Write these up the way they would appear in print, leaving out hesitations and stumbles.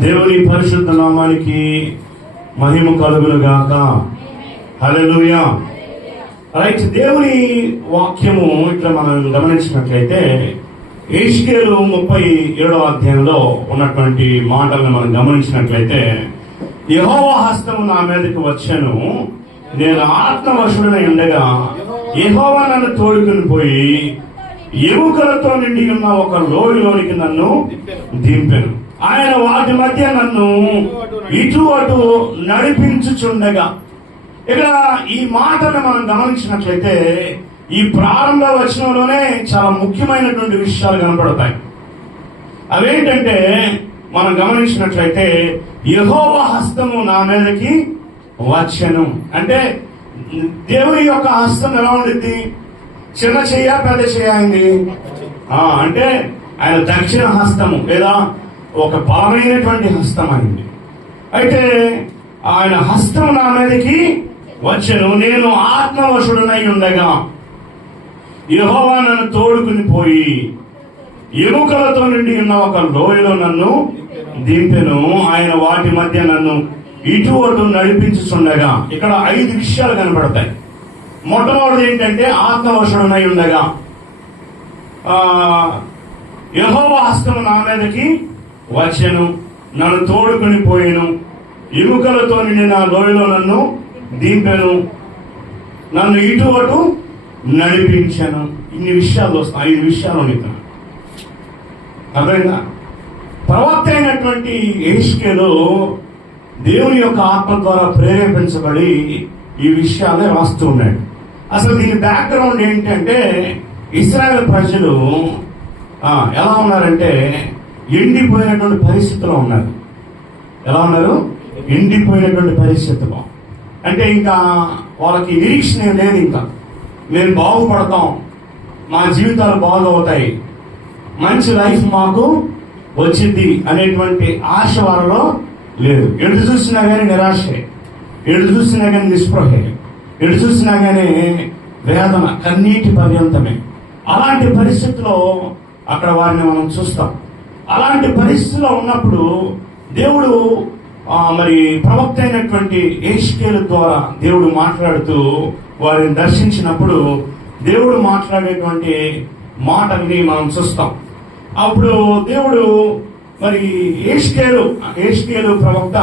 దేవుని పరిశుద్ధ నామానికి మహిమ కలుగును గాక. హల్లెలూయా. రైట్. దేవుని వాక్యము ఇట్లా మనం గమనించినట్లయితే యెషయాలు 37వ అధ్యాయంలో ఉన్నటువంటి మాటలను మనం గమనించినట్లయితే, యెహోవా హస్తము నా మీదకి వచ్చెను, నేను ఆత్మవశుడనై ఉండగా యెహోవా నన్ను తోడుకుని పోయి ఎముకలతో నిండి ఉన్న ఒక లోయలోనికి నన్ను దింపెను. ఆయన వాటి మధ్య నన్ను ఇటు అటు నడిపించుచుండగా. ఇక్కడ ఈ మాటను మనం గమనించినట్లయితే ఈ ప్రారంభ వచనంలోనే చాలా ముఖ్యమైనటువంటి విషయాలు కనపడతాయి. అవేంటంటే మనం గమనించినట్లయితే యెహోవా హస్తము నా మీదకి వచ్చెను అంటే దేవుని యొక్క హస్తం ఎలా ఉండిద్ది? చిన్న చెయ్య పెద్ద చెయ్య అయింది అంటే ఆయన దక్షిణ హస్తము లేదా ఒక బలమైనటువంటి హస్తం అయింది. అయితే ఆయన హస్తం నా మీదకి వచ్చెను, నేను ఆత్మవశుడనై ఉండగా యెహోవా నన్ను తోడుకుని పోయి ఎముకలతో నిండి ఉన్న ఒక లోయలో నన్ను దింపెను, ఆయన వాటి మధ్య నన్ను ఇటు అటు నడిపించుచుండగా. ఇక్కడ 5 విషయాలు కనబడతాయి. మొట్టమొదటి ఏంటంటే ఆత్మవశుడనై ఉండగా యెహోవా హస్తము నా మీదకి వచ్చెను, నన్ను తోడుకొని పోయాను, ఎముకలతో నిండిన లోయలో నన్ను దింపెను, నన్ను ఇటు అటు నడిపించాను. ఇన్ని విషయాలు వస్తాయి. 5 విషయాలు ఉన్నాయి. అర్థమైందా? ప్రవక్త అయినటువంటి యెషయాలు దేవుని యొక్క ఆత్మ ద్వారా ప్రేరేపించబడి ఈ విషయాలే రాస్తూ ఉన్నాడు. అసలు దీని బ్యాక్గ్రౌండ్ ఏంటంటే ఇశ్రాయేల్ ప్రజలు ఎలా ఉన్నారంటే ఎండిపోయినటువంటి పరిస్థితిలో ఉన్నారు. ఎలా ఉన్నారు? ఎండిపోయినటువంటి పరిస్థితిలో. అంటే ఇంకా వాళ్ళకి నిరీక్షణ లేదు. ఇంకా మేము బాగుపడతాం, మా జీవితాలు బాగవుతాయి, మంచి లైఫ్ మాకు వచ్చింది అనేటువంటి ఆశ వాళ్ళలో లేదు. ఎటు చూసినా కానీ నిరాశే, ఎటు చూసినా కానీ నిస్పృహే, ఎటు చూసినా కానీ వేదన, కన్నీటి పర్యంతమే. అలాంటి పరిస్థితిలో అక్కడ వారిని మనం చూస్తాం. అలాంటి పరిస్థితిలో ఉన్నప్పుడు దేవుడు మరి ప్రవక్త అయినటువంటి యెషయాలు ద్వారా దేవుడు మాట్లాడుతూ వారిని దర్శించినప్పుడు దేవుడు మాట్లాడేటువంటి మాటల్ని మనం చూస్తాం. అప్పుడు దేవుడు మరి యెషయాలు ప్రవక్త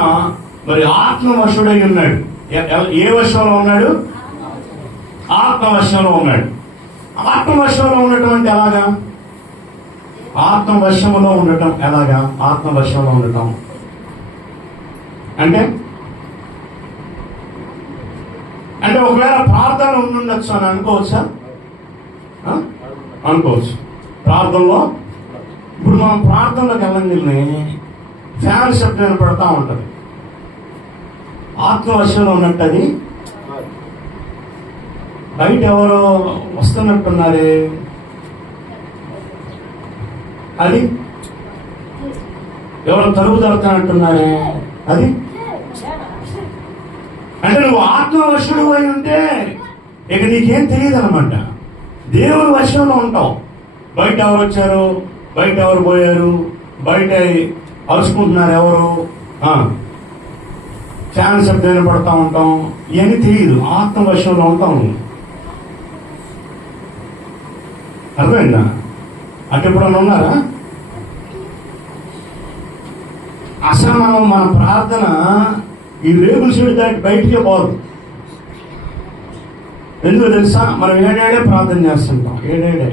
మరి ఆత్మవశుడై ఉన్నాడు. ఏ వశంలో ఉన్నాడు? ఆత్మవశంలో ఉన్నాడు. ఆత్మవశంలో ఉండటం అంటే ఎలాగా? ఆత్మవశంలో ఉండటం ఎలాగా? ఆత్మవశంలో ఉండటం అంటే ఒకవేళ ప్రార్థన ఉండుండొచ్చు అని అనుకోవచ్చా? అనుకోవచ్చు. ప్రార్థనలో ఇప్పుడు మనం ప్రార్థనలోకి వెళ్ళంగానే ఫ్యాన్ శబ్దం వినపడతా ఉంటది. ఆత్మవశంలో ఉన్నట్టు అది. బయట ఎవరో వస్తున్నట్టున్నారే, అది ఎవరో తలుపు దొరుకుతున్నట్టున్నారే, అది. అంటే నువ్వు ఆత్మవశుడు అయి ఉంటే ఇక నీకేం తెలియదు అనమాట. దేవుని వశంలో ఉంటావు. బయట ఎవరు వచ్చారు, బయట ఎవరు పోయారు, బయట అరుచుకుంటున్నారు ఎవరు, ఫ్యాన్ శబ్దం వినపడతా ఉంటాం, ఇవన్నీ తెలియదు. ఆత్మవశంలో ఉంటాం. అర్థమైందా? అటు ఎప్పుడన్నా ఉన్నారా? అసలు మన ప్రార్థన ఈ రేగుల చెడు దాటి బయటికే పోదు. ఎందుకు తెలుసా? మనం ఏడేడే ప్రార్థన చేస్తుంటాం. ఏడేడే.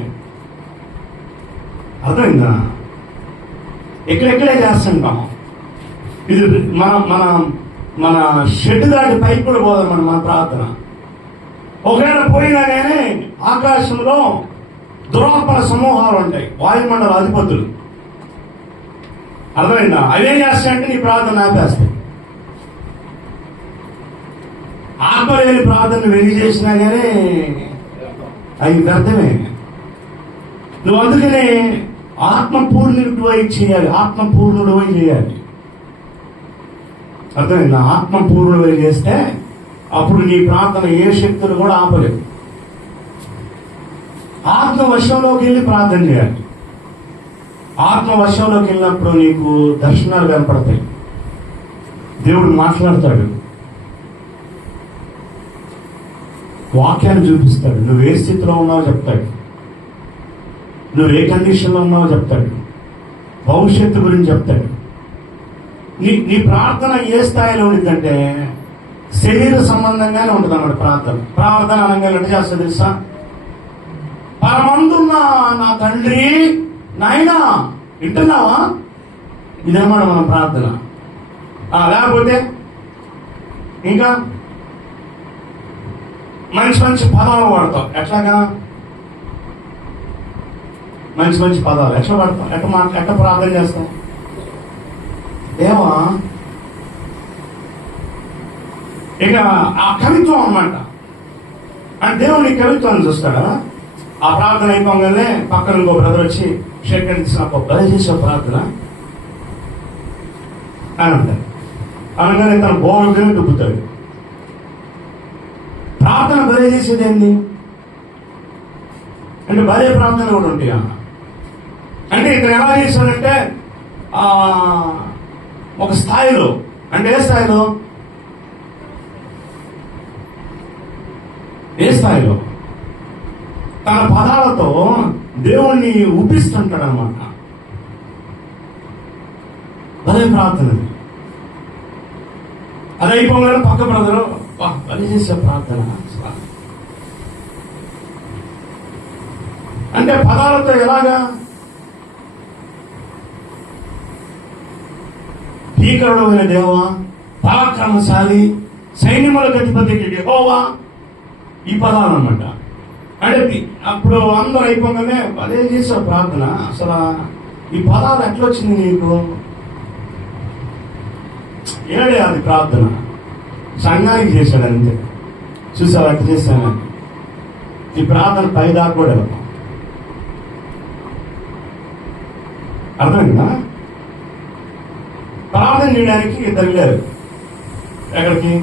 అర్థమైందా? ఎక్కడెక్కడే చేస్తుంటాం. ఇది మన షెడ్ దాటి పైకి కూడా పోదాం మన ప్రార్థన. ఒకవేళ పోయినా కానీ ఆకాశంలో దురాత్మల సమూహాలు ఉంటాయి, వాయుమండల అధిపతులు. అర్థమైందా? అవేం చేస్తాయంటే నీ ప్రార్థన ఆపేస్తాయి. ఆత్మలేని ప్రార్థన వెలిగి చేసినా కానీ అవి వ్యర్థమే. నువ్వు అందుకనే ఆత్మపూర్ణుడు చేయాలి. ఆత్మపూర్ణుడు చేయాలి. అర్థమైందా? ఆత్మపూర్ణుడు చేస్తే అప్పుడు నీ ప్రార్థన ఏ శక్తులు కూడా ఆపలేదు. ఆత్మవశంలోకి వెళ్ళి ప్రార్థన చేయాలి. ఆత్మ వశంలోకి వెళ్ళినప్పుడు నీకు దర్శనాలు కనపడతాయి, దేవుడు మాట్లాడతాడు, వాక్యాన్ని చూపిస్తాడు, నువ్వు ఏ స్థితిలో ఉన్నావో చెప్తాడు, నువ్వు ఏ కండిషన్లో ఉన్నావో చెప్తాడు, భవిష్యత్తు గురించి చెప్తాడు. నీ ప్రార్థన ఏ స్థాయిలో ఉంటుందంటే శరీర సంబంధంగానే ఉంటుంది అన్నమాట. ప్రార్థన అనగా ఎట్లా చేస్తుంది తెలుసా? పరమందున్న నా తండ్రి నాయనా వింటున్నావా, ఇదన్నమాట మన ప్రార్థన. లేకపోతే ఇంకా మంచి మంచి పదాలు వాడతాం. ఎట్లాగా మంచి మంచి పదాలు ఎట్లా వాడతాం, ఎట్లా ప్రార్థన చేస్తాం? దేవా, ఇక ఆ కవిత్వం అన్నమాట. అంటే దేవుని కవిత్వాన్ని చూస్తాడా? ఆ ప్రార్థన అయిపోగానే పక్కన ఇంకో బ్రదర్ వచ్చి షేక్ హ్యాండ్ ఇచ్చిన బలి చేసే ప్రార్థన అని అంటారు. అనగానే తన బోర్డుని దుబ్బుతాడు. ప్రార్థన బలి చేసేది ఏంటి అంటే బలి ప్రార్థన కూడా ఉంటాయి. అంటే ఇతను ఎలా చేశాడంటే ఒక స్థాయిలో, అంటే ఏ స్థాయిలో తన పదాలతో దేవుణ్ణి ఊపిస్తుంటాడు అనమాట. అదే ప్రార్థన. అది అయిపోగానే పక్క బ్రదరు బలి చేసే ప్రార్థన అంటే పదాలతో ఎలాగా? భీకరుడైన దేవా, పరాక్రమశాలి, సైన్యములకు అధిపతికి యెహోవా, ఈ పదాలు అన్నమాట. అంటే అప్పుడు అందరూ అయిపోగానే అదే చేసే ప్రార్థన. అసలు ఈ పదాలు ఎట్లొచ్చింది నీకు? ఏడే అది ప్రార్థన సంఘానికి చేశాడు అంతే. చూసావు అట్లా చేశాను. ఈ ప్రార్థన పైదాకా కూడా వెళ్తాం. అర్థమైందా? ప్రార్థన చేయడానికి ఇద్దరు లేరు. ఎక్కడికి?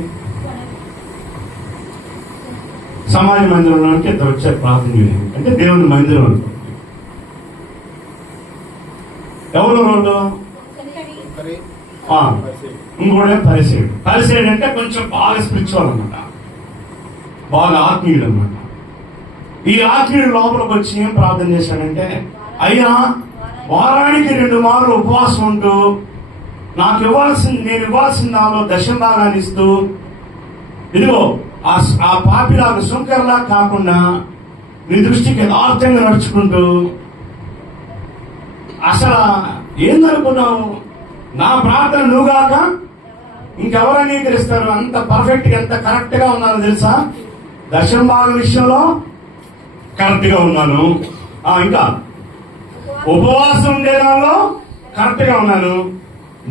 సమాజ మందిరంలోకి ఇద్దరు వచ్చారు ప్రార్థన చేయడానికి. అంటే దేవుని మందిరం అనుకోండి. ఎవరు వాళ్ళు? ఇంకోటే పరిసేయుడు అంటే కొంచెం బాగా స్పిరిచువల్ అనమాట, బాగా ఆత్మీయుడు అనమాట. ఈ ఆత్మీయుడు లోపలికి వచ్చి ఏం ప్రార్థన చేశాడంటే, అయ్యా, వారానికి 2 మార్లు ఉపవాసం ఉంటూ నేను ఇవ్వాల్సిన దానిలో దశం భాగాన్ని ఇస్తూ, ఇదిగో ఆ పాపిలాగా శంకర్లా కాకుండా నీ దృష్టికి యథార్థంగా నడుచుకుంటూ, అసలు ఏందనుకున్నావు? నా ప్రార్థన నువ్వుగాక ఇంకెవరు అంగీకరిస్తారు? అంత పర్ఫెక్ట్ గా, ఎంత కరెక్ట్ గా ఉన్నాను తెలుసా? దశం భాగం విషయంలో కరెక్ట్ గా ఉన్నాను. ఇంకా ఉపవాసం ఉండే దానిలో కరెక్ట్ గా ఉన్నాను.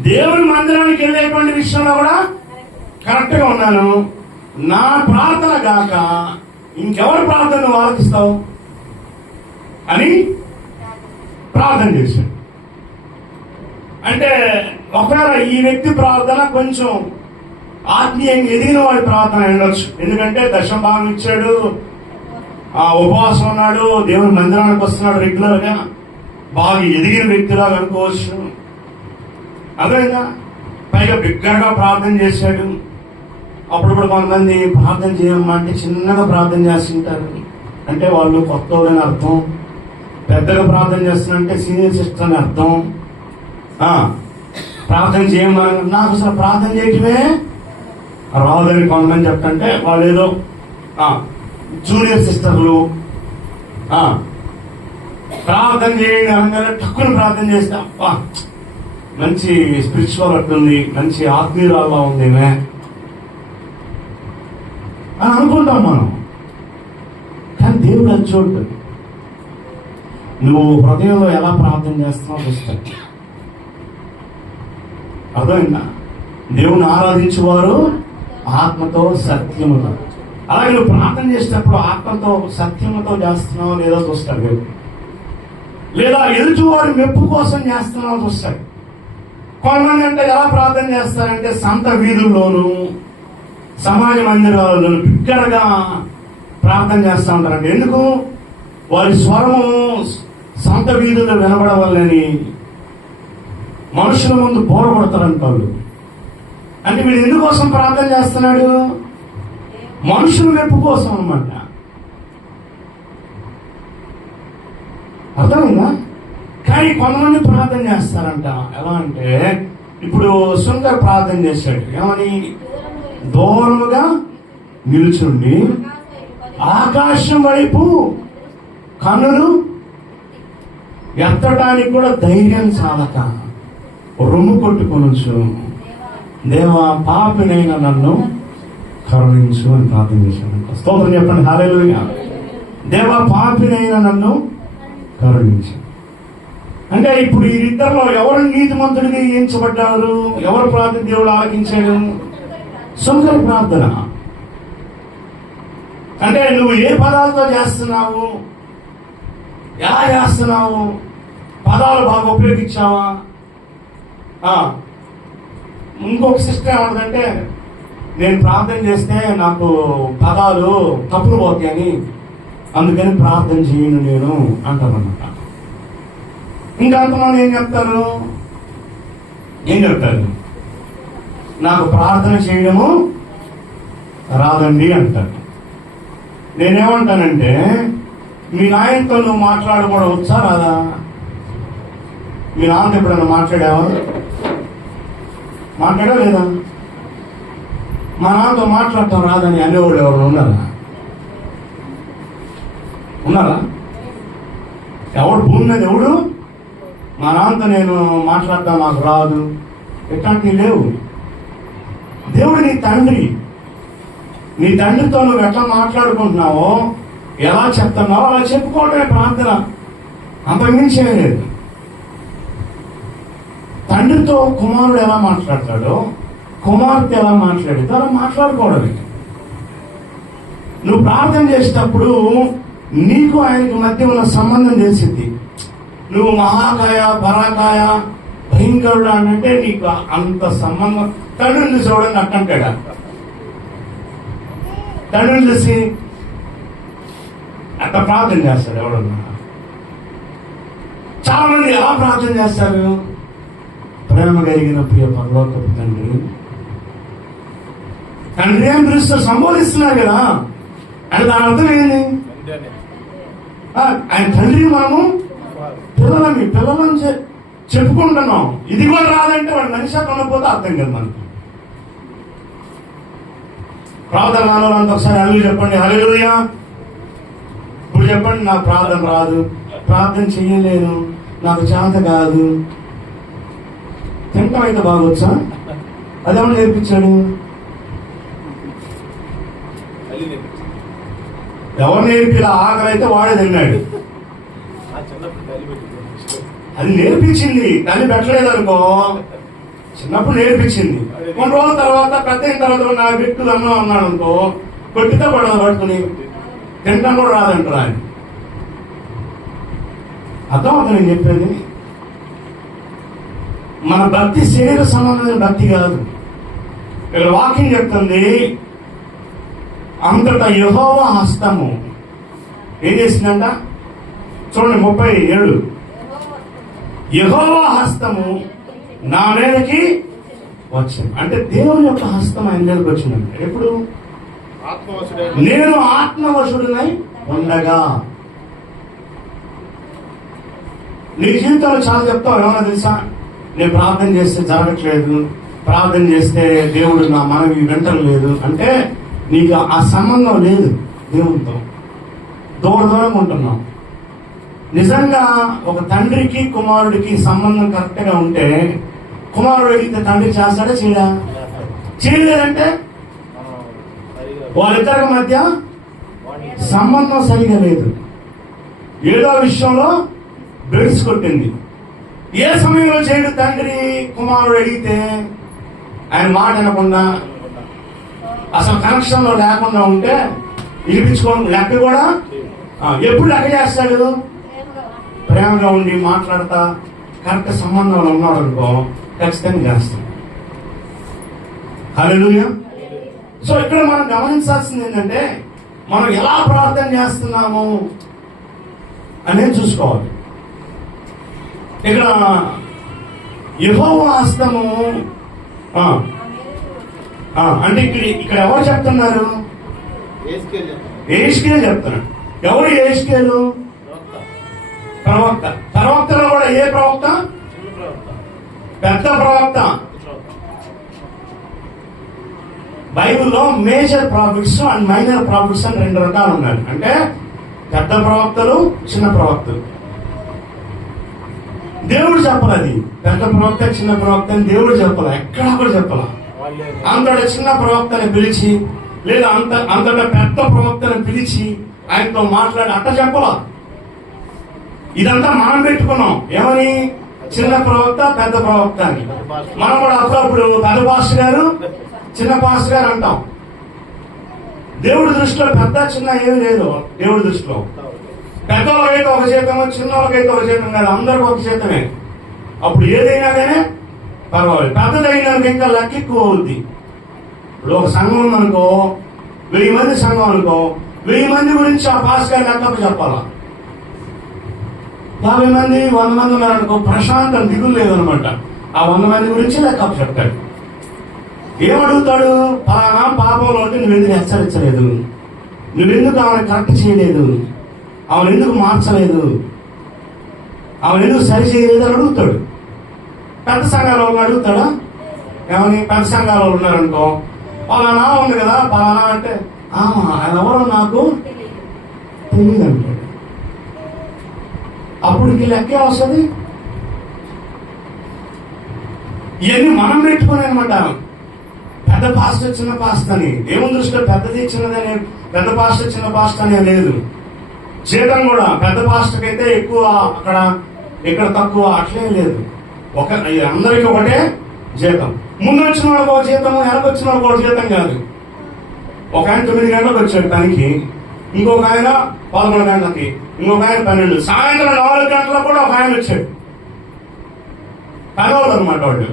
దేవుని మందిరానికి వెళ్ళేటువంటి విషయంలో కూడా కరెక్ట్ గా ఉన్నాను. నా ప్రార్థన గాక ఇంకెవరి ప్రార్థన ఆలకిస్తావు అని ప్రార్థన చేశాడు. అంటే ఒకవేళ ఈ వ్యక్తి ప్రార్థన కొంచెం ఆత్మీయంగా ఎదిగిన వాడి ప్రార్థన ఉండొచ్చు. ఎందుకంటే దశం భాగం ఇచ్చాడు, ఉపవాసం ఉన్నాడు, దేవుని మందిరానికి వస్తున్నాడు రెగ్యులర్ గా, బాగా ఎదిగిన వ్యక్తిలాగా అనుకోవచ్చు. అదేగా పైగా బిగ్గరగా ప్రార్థన చేశాడు. అప్పుడు కూడా కొంతమంది ప్రార్థన చేయమ్మా అంటే చిన్నగా ప్రార్థన చేస్తుంటారు. అంటే వాళ్ళు కొత్త వాళ్ళని అర్థం. పెద్దగా ప్రార్థన చేస్తున్నారంటే సీనియర్ సిస్టర్ అని అర్థం. ప్రార్థన చేయమని, నాకు అసలు ప్రార్థన చేయటమే రాదని కొంతమంది చెప్తుంటే వాళ్ళు ఏదో జూనియర్ సిస్టర్లు ప్రార్థన చేయండి అనగానే తక్కువ ప్రార్థన చేస్తే అబ్బా మంచి స్పిరిచువల్ అట్టుంది, మంచి ఆత్మీయురాల్లా ఉంది అని అనుకుంటాం మనం. కానీ దేవుడు అది చూడు, నువ్వు హృదయంలో ఎలా ప్రార్థన చేస్తావో చూస్తాడు. అర్థమైందా? దేవుని ఆరాధించేవారు ఆత్మతో సత్యముతో. అలాగే నువ్వు ప్రార్థన చేసేటప్పుడు ఆత్మతో సత్యముతో చేస్తున్నావు లేదో చూస్తాడు దేవుడు. లేదా ఎదుటివారి మెప్పు కోసం చేస్తున్నావు చూస్తాడు. కొంతమంది అంటే ఎలా ప్రార్థన చేస్తారంటే సంత వీధుల్లోనూ సమాజ మందిరాల్లోనూ బిగ్గరగా ప్రార్థన చేస్తూ ఉంటారంటే ఎందుకు? వారి స్వరము సంత వీధుల్లో వినబడవాలని మనుషుల ముందు బోర కొడతారంట వాళ్ళు. అంటే వీడు ఎందుకోసం ప్రార్థన చేస్తున్నాడు? మనుషుల మెప్పు కోసం అన్నమాట. అర్థమైందా? కానీ కొంతమంది ప్రార్థన చేస్తారంట. ఎలా అంటే, ఇప్పుడు సుందర్ ప్రార్థన చేశాడు. ఏమని? దూరముగా నిలుచుండి ఆకాశం వైపు కన్నులు ఎత్తడానికి కూడా ధైర్యం చాలక రొమ్ము కొట్టుకొనొచ్చు, దేవా పాపినైనా నన్ను కరుణించు అని ప్రార్థన చేశాడంట. స్తోత్రం చెప్పండి, హల్లెలూయా. దేవా పాపినైనా నన్ను కరుణించు. అంటే ఇప్పుడు ఈ ఇద్దరిలో ఎవరు నీతిమంతుడిగా ఎంచబడ్డారు? ఎవరు ప్రార్థన దేవుడు ఆలకించాడు? సుందర ప్రార్థన. అంటే నువ్వు ఏ పదాలతో చేస్తున్నావు, ఎలా చేస్తున్నావు, పదాలు బాగా ఉపయోగించావా? ఇంకొక సిస్టమ్ ఏమంటుందంటే, నేను ప్రార్థన చేస్తే నాకు పదాలు తప్పులు పోతాయని అందుకని ప్రార్థన చేయను నేను అంటారన్నమాట. ఇంకా అంతమంది ఏం చెప్తారు? నాకు ప్రార్థన చేయడము రాదండి అంటారు. నేనేమంటానంటే, మీ నాయనతో నువ్వు మాట్లాడకూడదు, వచ్చా రాదా? మీ నాన్న ఎప్పుడైనా మాట్లాడావా లేదా? మా నాన్నతో మాట్లాడటం రాదని అనేవాడు ఎవరు ఉన్నారా? ఎవడు భూమి మీద ఎవడు మా నాన్నతో నేను మాట్లాడటం నాకు రాదు, ఎట్లాంటివి లేవు. దేవుడు నీ తండ్రి. నీ తండ్రితో నువ్వు ఎట్లా మాట్లాడుకుంటున్నావో, ఎలా చెప్తున్నావో అలా చెప్పుకోవడమే ప్రార్థన, అంతకుమించి లేదు. తండ్రితో కుమారుడు ఎలా మాట్లాడతాడో, కుమార్తె ఎలా మాట్లాడితే అలా మాట్లాడుకోవడమే. నువ్వు ప్రార్థన చేసేటప్పుడు నీకు ఆయనకు మధ్య ఉన్న సంబంధం తెలిసింది. నువ్వు మహాకాయ పరాకాయ భయంకరుడు అంటే నీకు అంత సంబంధం. తండ్రిని చూడని అట్టంటాడా? తండ్రిని చూసి అట్లా ప్రార్థన చేస్తాడు ఎవడన్నా? చాలా మంది ఎలా ప్రార్థన చేస్తారు? ప్రేమ కలిగిన ప్రియ పరలోకపు తండ్రి అని పిలుస్తూ సంబోధిస్తున్నారు కదా. అంటే దాని అర్థం ఏంది? ఆయన తండ్రిని మనము పిల్లలని చెప్పుకుంటున్నాం. ఇది కూడా రాదంటే వాడు మనిషి కొనకపోతే అర్థం కదా మనకి. ప్రార్థన రావాలంటే ఒకసారి హల్లెలూయా చెప్పండి, హల్లెలూయా. ఇప్పుడు చెప్పండి, నా ప్రార్థన రాదు, ప్రార్థన చెయ్యలేను, నాకు చేత కాదు. తింటాం అయితే బాగొచ్చా? అదేమన్నా నేర్పించాడు? ఎవరు నేర్పిలా? ఆకలి అయితే వాడే తిన్నాడు. అది నేర్పించింది, తల్లి పెట్టలేదు అనుకో. చిన్నప్పుడు నేర్పించింది. కొన్ని రోజుల తర్వాత పెద్ద అయిన తర్వాత నా వ్యక్తులు అన్నం అన్నాడు అనుకో, కొట్టితో పట్టుకుని తింటాం కూడా రాదంటారా అని. అర్థమవుతుంది నేను చెప్పేది. మన భక్తి శరీర సంబంధమైన భక్తి కాదు. ఇక్కడ వాక్యం చెప్తుంది, అంతటా యెహోవా హస్తము ఏం చేసిందంట? చూడండి 37. యెహోవా హస్తము నా మీదకి వచ్చింది. అంటే దేవుని యొక్క హస్తం ఆయన మీదకి వచ్చిందంట. ఎప్పుడు? నేను ఆత్మవశుడినై ఉండగా. నీ జీవితంలో చాలా చెప్తావు, ఏమన్నా తెలుసా? నేను ప్రార్థన చేస్తే జరగట్లేదు, ప్రార్థన చేస్తే దేవుడు నా మనవి వింటలేదు అంటే నీకు ఆ సంబంధం లేదు దేవునితో, దూరంగా ఉంటున్నావు. నిజంగా ఒక తండ్రికి కుమారుడికి సంబంధం కరెక్ట్ గా ఉంటే, కుమారుడు అడిగితే తండ్రి చేస్తాడా చేయడా? చేయలేదంటే వాళ్ళిద్దరి మధ్య సంబంధం సరిగా లేదు. ఏదో విషయంలో బెడ్స్ కొట్టింది. ఏ సమయంలో చేయడు తండ్రి? కుమారుడు అడిగితే ఆయన మాట అనకుండా, అసలు కనెక్షన్ లో లేకుండా ఉంటే వినిపించుకోండి. లెక్క కూడా ఎప్పుడు లెక్క చేస్తాడు? ప్రేమగా ఉండి మాట్లాడతా కరెక్ట్ సంబంధంలో ఉన్నాడు అనుకో, ఖచ్చితంగా చేస్తాడు. హల్లెలూయా. సో ఇక్కడ మనం గమనించాల్సింది ఏంటంటే, మనం ఎలా ప్రార్థన చేస్తున్నాము అనేది చూసుకోవాలి. ఇక్కడ యెహోవా హస్తము అంటే ఇక్కడ ఎవరు చెప్తున్నారు? యెహెజ్కేలు చెప్తున్నాడు. ఎవరు యెహెజ్కేలు? ప్రవక్త. ప్రవక్తలో కూడా ఏ ప్రవక్త? పెద్ద ప్రవక్త. బైబిల్లో major prophets and minor prophets అని 2 రకాలు ఉన్నాయి. అంటే పెద్ద ప్రవక్తలు, చిన్న ప్రవక్తలు. దేవుడు చెప్పాలి. అది పెద్ద ప్రవక్త, చిన్న ప్రవక్త అని దేవుడు చెప్పాల, ఎక్కడా కూడా చెప్పాల. అంతటా చిన్న ప్రవక్తని పిలిచి, లేదా అంతటా పెద్ద ప్రవక్తని పిలిచి ఆయనతో మాట్లాడి అట్ట చెప్పాల. ఇదంతా మనం పెట్టుకున్నాం. ఏమని? చిన్న ప్రవక్త, పెద్ద ప్రవక్త అని. మనం కూడా అప్పుడప్పుడు పెద్ద పాస్టర్ గారు, చిన్న పాస్టర్ గారు అంటాం. దేవుడి దృష్టిలో పెద్ద చిన్న ఏమి లేదు. దేవుడి దృష్టిలో పెద్దవాళ్ళకైతే ఒక జీతము, చిన్నవాళ్ళకైతే ఒక జీతం కాదు, అందరికి ఒక జీతమే. అప్పుడు ఏదైనా కానీ పర్వాలేదు. పెద్దదైనా ఇంకా లెక్క ఎక్కువ అవుద్ది. ఇప్పుడు ఒక సంఘం ఉందనుకో, 1000 మంది సంఘం అనుకో, 1000 మంది గురించి ఆ పాస్టర్ గారు లెక్క చెప్పాలా. 50 మంది, 100 మంది ఉన్నారనుకో, ప్రశాంతం, దిగులు లేదనమాట. ఆ 100 మంది గురించి లెక్క చెప్తాడు. ఏమడుగుతాడు? పలానా పాపంలో ఉంటే నువ్వెందుకు హెచ్చరించలేదు, నువ్వెందుకు ఆమెను కరెక్ట్ చేయలేదు, ఆమెను ఎందుకు మార్చలేదు, ఆమెను ఎందుకు సరి చేయలేదు అని అడుగుతాడు. పెద్ద సంఘాల అడుగుతాడా? ఏమని? పెద్ద సంఘాల ఉన్నారనుకో, పలానా ఉంది కదా, పలానా అంటే ఆయన ఎవరో నాకు తెలియదు అంటాడు. అప్పుడు ఇంక లెక్కే వస్తుంది. ఇవన్నీ మనం పెట్టుకుని అనమాట. పెద్ద పాస్టర్, చిన్న పాస్టర్ అని. దేవుని దృష్టిలో పెద్దది చిన్నదని, పెద్ద పాస్టర్ చిన్న పాస్టర్ అని లేదు. జీతం కూడా పెద్ద పాస్టర్కి అయితే ఎక్కువ, అక్కడ ఇక్కడ తక్కువ, అట్లే లేదు. అందరికీ ఒకటే జీతం. ముందు వచ్చిన వాళ్ళకి ఒక జీతం, వెనక వచ్చిన వాళ్ళకి ఒక జీతం కాదు. ఒక ఆయన 9 గంటలకు వచ్చాడు పనికి, ఇంకొక ఆయన 11 గంటలకి, ఇంకొక ఆయన 12. సాయంత్రం 4 గంటలకు కూడా ఒక ఆయన వచ్చాడు. పనివాళ్ళు అనమాట వాళ్ళు.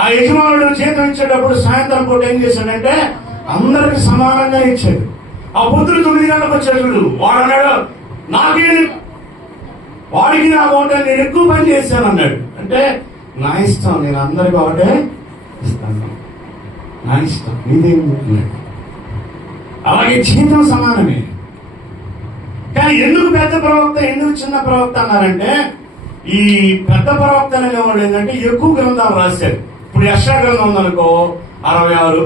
ఆ యజమానుడు జీతం ఇచ్చేటప్పుడు సాయంత్రం పూట ఏం చేశాడంటే అందరికి సమానంగా ఇచ్చాడు. ఆ పొద్దున 9 గంటలకు వచ్చాడు. వాడు అన్నాడు, వాడికి నాకు ఒకటే, నేను ఎక్కువ పని చేశాను అన్నాడు. అంటే నా ఇష్టం, నేను అందరికి ఒకటే ఇస్తాను, నా ఇష్టం, నీదేమి. అలాగే జీతం సమానమే. కానీ ఎందుకు పెద్ద ప్రవక్త, ఎందుకు చిన్న ప్రవక్త అన్నారంటే, ఈ పెద్ద ప్రవక్త అనేవాళ్ళు ఏంటంటే ఎక్కువ గ్రంథాలు రాశారు. ఇప్పుడు యెషయా గ్రంథం ఉందనుకో 66,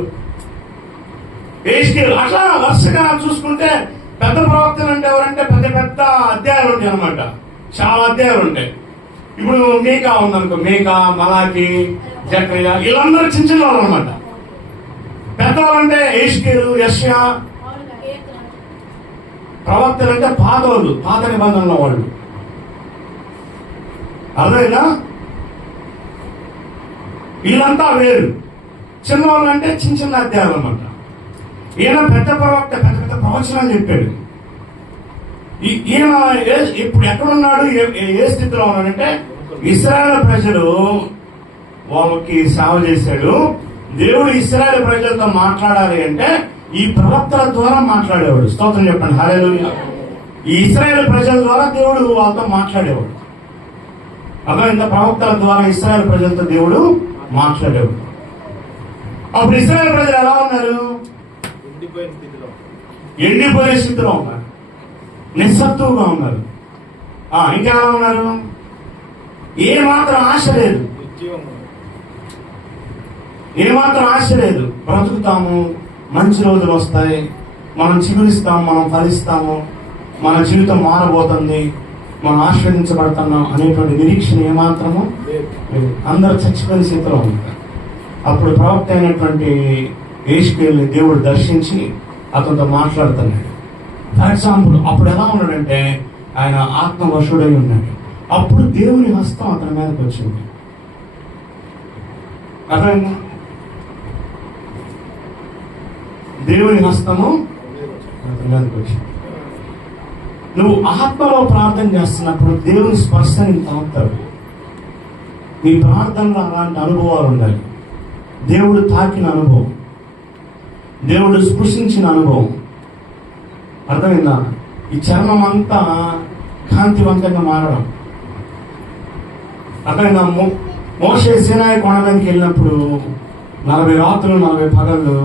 యెహెజ్కేలు, అట్లా వరుసగా చూసుకుంటే పెద్ద ప్రవక్తలు అంటే ఎవరంటే పెద్ద పెద్ద అధ్యాయాలు ఉంటాయి అనమాట. చాలా అధ్యాయాలు ఉంటాయి. ఇప్పుడు మీకా ఉందనుకో, మీకా, మలాకి, జకర్యా, వీళ్ళందరూ చిన్న చిన్న వాళ్ళు అనమాట. పెద్దవాళ్ళంటే యెహెజ్కేలు, యెషయా. ప్రవక్తలు అంటే పాతవాళ్ళు, పాత నిబంధనల వాళ్ళు. అర్థమైనా? వీళ్ళంతా వేరు. చిన్నవాళ్ళు అంటే చిన్న చిన్న అధ్యాయాలు అనమాట. ఈయన పెద్ద ప్రవక్త, పెద్ద పెద్ద ప్రవచనాలు చెప్పాడు. ఈయన ఇప్పుడు ఎక్కడున్నాడు, ఏ స్థితిలో ఉన్నాడంటే, ఇశ్రాయేలు ప్రజలు వాళ్ళకి సేవ చేశాడు. దేవుడు ఇశ్రాయేలు ప్రజలతో మాట్లాడాలి అంటే ఈ ప్రవక్తల ద్వారా మాట్లాడేవాడు. స్తోత్రం చెప్పండి, హల్లెలూయా. ఈ ఇశ్రాయేలు ప్రజల ద్వారా దేవుడు వాళ్ళతో మాట్లాడేవాడు. అలా ఇంత ప్రవక్తల ద్వారా ఇశ్రాయేలు ప్రజలతో దేవుడు మాట్లాడేవాడు. అప్పుడు ఇశ్రాయేలు ప్రజలు ఎలా ఉన్నారు? ఎండిపోయే స్థితిలో ఉన్నారు, నిస్సత్తువుగా ఉన్నారు. ఇంకా ఎలా ఉన్నారు? ఏమాత్రం ఆశ లేదు, ఏమాత్రం ఆశ లేదు. బ్రతుకుతాము, మంచి రోజులు వస్తాయి, మనం చిగురిస్తాము, మనం ఫలిస్తాము, మన జీవితం మారబోతుంది, మనం ఆశీర్వదించబడుతున్నాం అనేటువంటి నిరీక్షణ ఏమాత్రము లేదు. అందరూ చచ్చిపోయిన స్థితిలో ఉంటారు. అప్పుడు ప్రవక్త అయినటువంటి యెహెజ్కేలుని దేవుడు దర్శించి అతనితో మాట్లాడుతున్నాడు. ఫర్ ఎగ్జాంపుల్, అప్పుడు ఎలా ఉన్నాడంటే ఆయన ఆత్మవశుడై ఉన్నాడు. అప్పుడు దేవుని హస్తం అతని మీదకి వచ్చింది. అర్థమైందా? దేవుని హస్తము అతని మీదకి వచ్చింది. నువ్వు ఆత్మలో ప్రార్థన చేస్తున్నప్పుడు దేవుని స్పర్శని తాకుతాడు. నీ ప్రార్థనలో అలాంటి అనుభవాలు ఉండాలి. దేవుడు తాకిన అనుభవం, దేవుడు స్పృశించిన అనుభవం. అర్థమైందా? ఈ చర్మం అంతా కాంతివంతంగా మారడం. అర్థమైందా? మోషే సీనాయి కొండ మీదకి వెళ్ళినప్పుడు 40 రాత్రులు 40 పగళ్ళు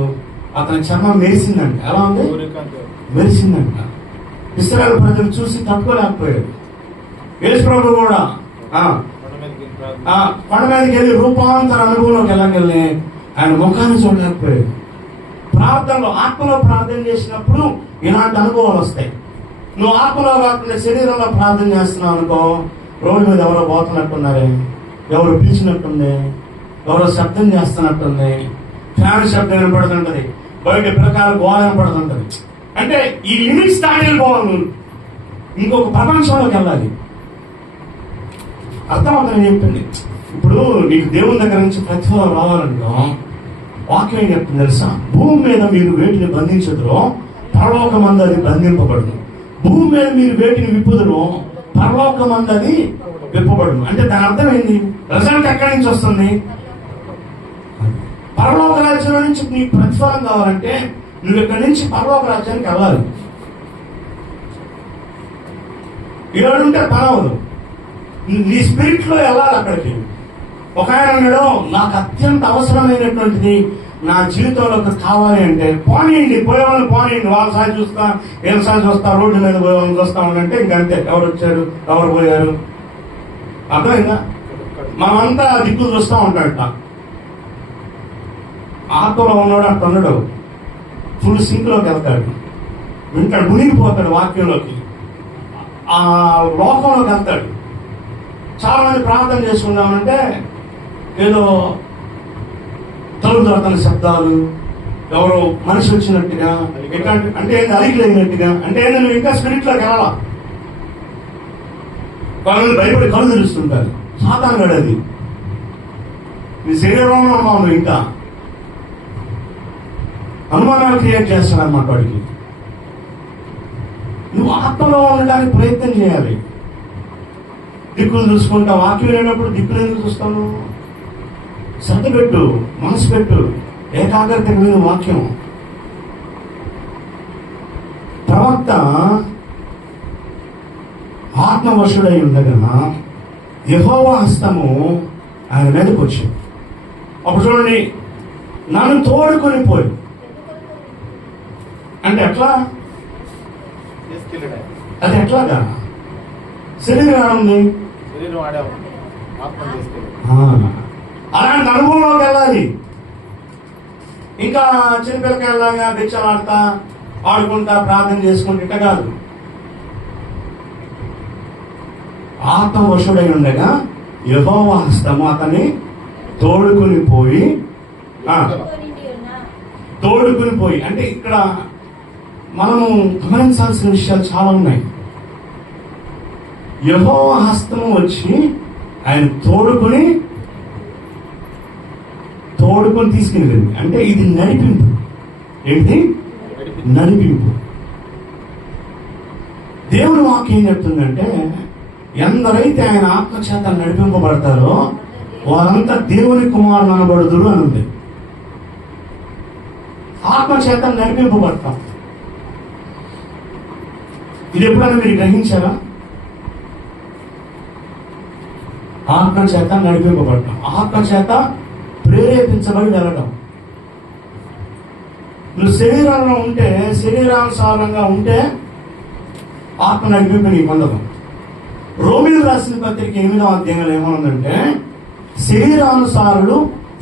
అతని చర్మం మెరిసిందంట. ఎలా ఉంది? మెరిసిందంట. ఇశ్రాయేలు ప్రజలు చూసి తట్టుకోలేకపోయారు. యేసు ప్రభు కూడా కొండ మీదకి వెళ్ళి రూపాంతర అనుభవంలోకి వెళ్ళగలిగి ఆయన ముఖాన్ని చూడలేకపోయారు. ప్రార్థనలో ఆత్మలో ప్రార్థన చేసినప్పుడు ఇలాంటి అనుభవాలు వస్తాయి. నువ్వు ఆత్మలో కాకుండా శరీరంలో ప్రార్థన చేస్తున్నావు అనుకో, రోడ్డు మీద ఎవరో పోతున్నట్టున్నారే, ఎవరు పిలిచినట్టుంది, ఎవరో శబ్దం చేస్తున్నట్టుంది, ఫ్యాన్ శబ్దం వినపడుతుంటది, బయట ప్రకారం గోడ వినపడుతుంటది. అంటే ఈ లిమిట్స్ దాటి వెళ్ళిపోవాలి, ఇంకొక ప్రపంచంలోకి వెళ్ళాలి. అర్థమవుతుందని చెప్పింది. ఇప్పుడు నీకు దేవుని దగ్గర నుంచి ప్రతిఫలం రావాలనుకో, వాక్యం ఏం చెప్తుంది తెలుసా? భూమి మీద మీరు వేటిని బంధించదురో పరలోకమందు అది బంధింపబడును, భూమి మీద మీరు వేటిని విప్పుదురో పరలోకమందు అది విప్పబడును. అంటే దాని అర్థం ఏంటి? రిజల్ట్ ఎక్కడి నుంచి వస్తుంది? పరలోక రాజ్యంలో నుంచి నీకు ప్రతిఫలం కావాలంటే నువ్వు ఇక్కడి నుంచి పరలోక రాజ్యానికి వెళ్ళాలి. ఏడుంటే పని అవ్వదు, నీ స్పిరిట్ లో వెళ్ళాలి అక్కడికి. ఒక ఆయన అన్నాడు, నాకు అత్యంత అవసరమైనటువంటిది నా జీవితంలో కావాలి అంటే పోనీయండి, పోయేవాళ్ళు పోనీయండి, వాళ్ళ సాయి చూస్తా ఏం సాయి చూస్తా, రోడ్డు మీద పోయేవాళ్ళని చూస్తా ఉండంటే ఇంకంతే, ఎవరు వచ్చారు ఎవరు పోయారు. అర్థమైందా? మనమంతా దిక్కులు చూస్తూ ఉంటాడట. ఆత్మలో ఉన్నాడు అట్లా ఉన్నాడు, ఫుల్ సింక్ లోకి వెళ్తాడు, వింటాడు, మునిగిపోతాడు వాక్యంలోకి, ఆ లోకంలోకి వెళ్తాడు. చాలా మంది ప్రార్థన చేసుకుందామంటే ఏదో తలుపు దొరకని శబ్దాలు, ఎవరో మనిషి వచ్చినట్టుగా, అంటే అలిగి లేనట్టుగా, అంటే నువ్వు ఇంకా స్పిరిట్ లోకి వెళ్ళాలా. కొంతమంది భయపడి కళ్ళు తెరుస్తుంటారు, సాతాను గడది నీ శరీరంలో ఉన్నావు, ఇంకా అనుమానాలు క్రియేట్ చేస్తాడు అన్నమాట వాడికి. నువ్వు ఆత్మలో ఉండడానికి ప్రయత్నం చేయాలి. దిక్కులు చూసుకుంటా, వాక్యం లేనప్పుడు దిక్కులు ఎందుకు చూస్తాను? శ్రద్ధ పెట్టు, మనసు పెట్టు, ఏకాగ్రత మీద వాక్యం. ప్రవక్త ఆత్మవశుడై ఉండగా యెహోవా హస్తము ఆయన మీదకి వచ్చింది. అప్పుడు చూడండి, నన్ను తోడుకొని పోయి అంటే ఎట్లా? అది ఎట్లాగా? శరీరం ఉంది, అలాంటి అనుభవంలోకి వెళ్ళాలి. ఇంకా చిన్నపిల్లకాయలాగా భిక్షలాడతా ఆడుకుంటా ప్రార్థన చేసుకుంటే ఇట్ట కాదు. ఆత్మవశుడై ఉండగా యెహోవా హస్తము అతన్ని తోడుకుని పోయి అంటే ఇక్కడ మనము గమనించాల్సిన విషయాలు చాలా ఉన్నాయి. యెహోవా హస్తము వచ్చి ఆయన తోడుకొని తీసుకుని వెళ్ళింది. అంటే ఇది నడిపింపు. ఏంటి? నడిపింపు. దేవుని వాక్యం ఏం చెప్తుందంటే, ఎందరైతే ఆయన ఆత్మచేత నడిపింపబడతారో వారంతా దేవుని కుమారులు అనబడుదురు అని ఉంది. ఆత్మచేత నడిపింపబడతాం. ఇది ఎప్పుడైనా మీరు గ్రహించారా? ఆత్మచేత నడిపింపబడటం, ఆత్మచేత ప్రేరేపించబడి వెళ్ళడం. నువ్వు శరీరంలో ఉంటే, శరీరానుసారంగా ఉంటే ఆత్మ నడిపింపు నీకు పొందడం. రోమిలకు రాసిన పత్రిక 8వ అధ్యాయంలో ఏమనుందంటే, శరీరానుసారులు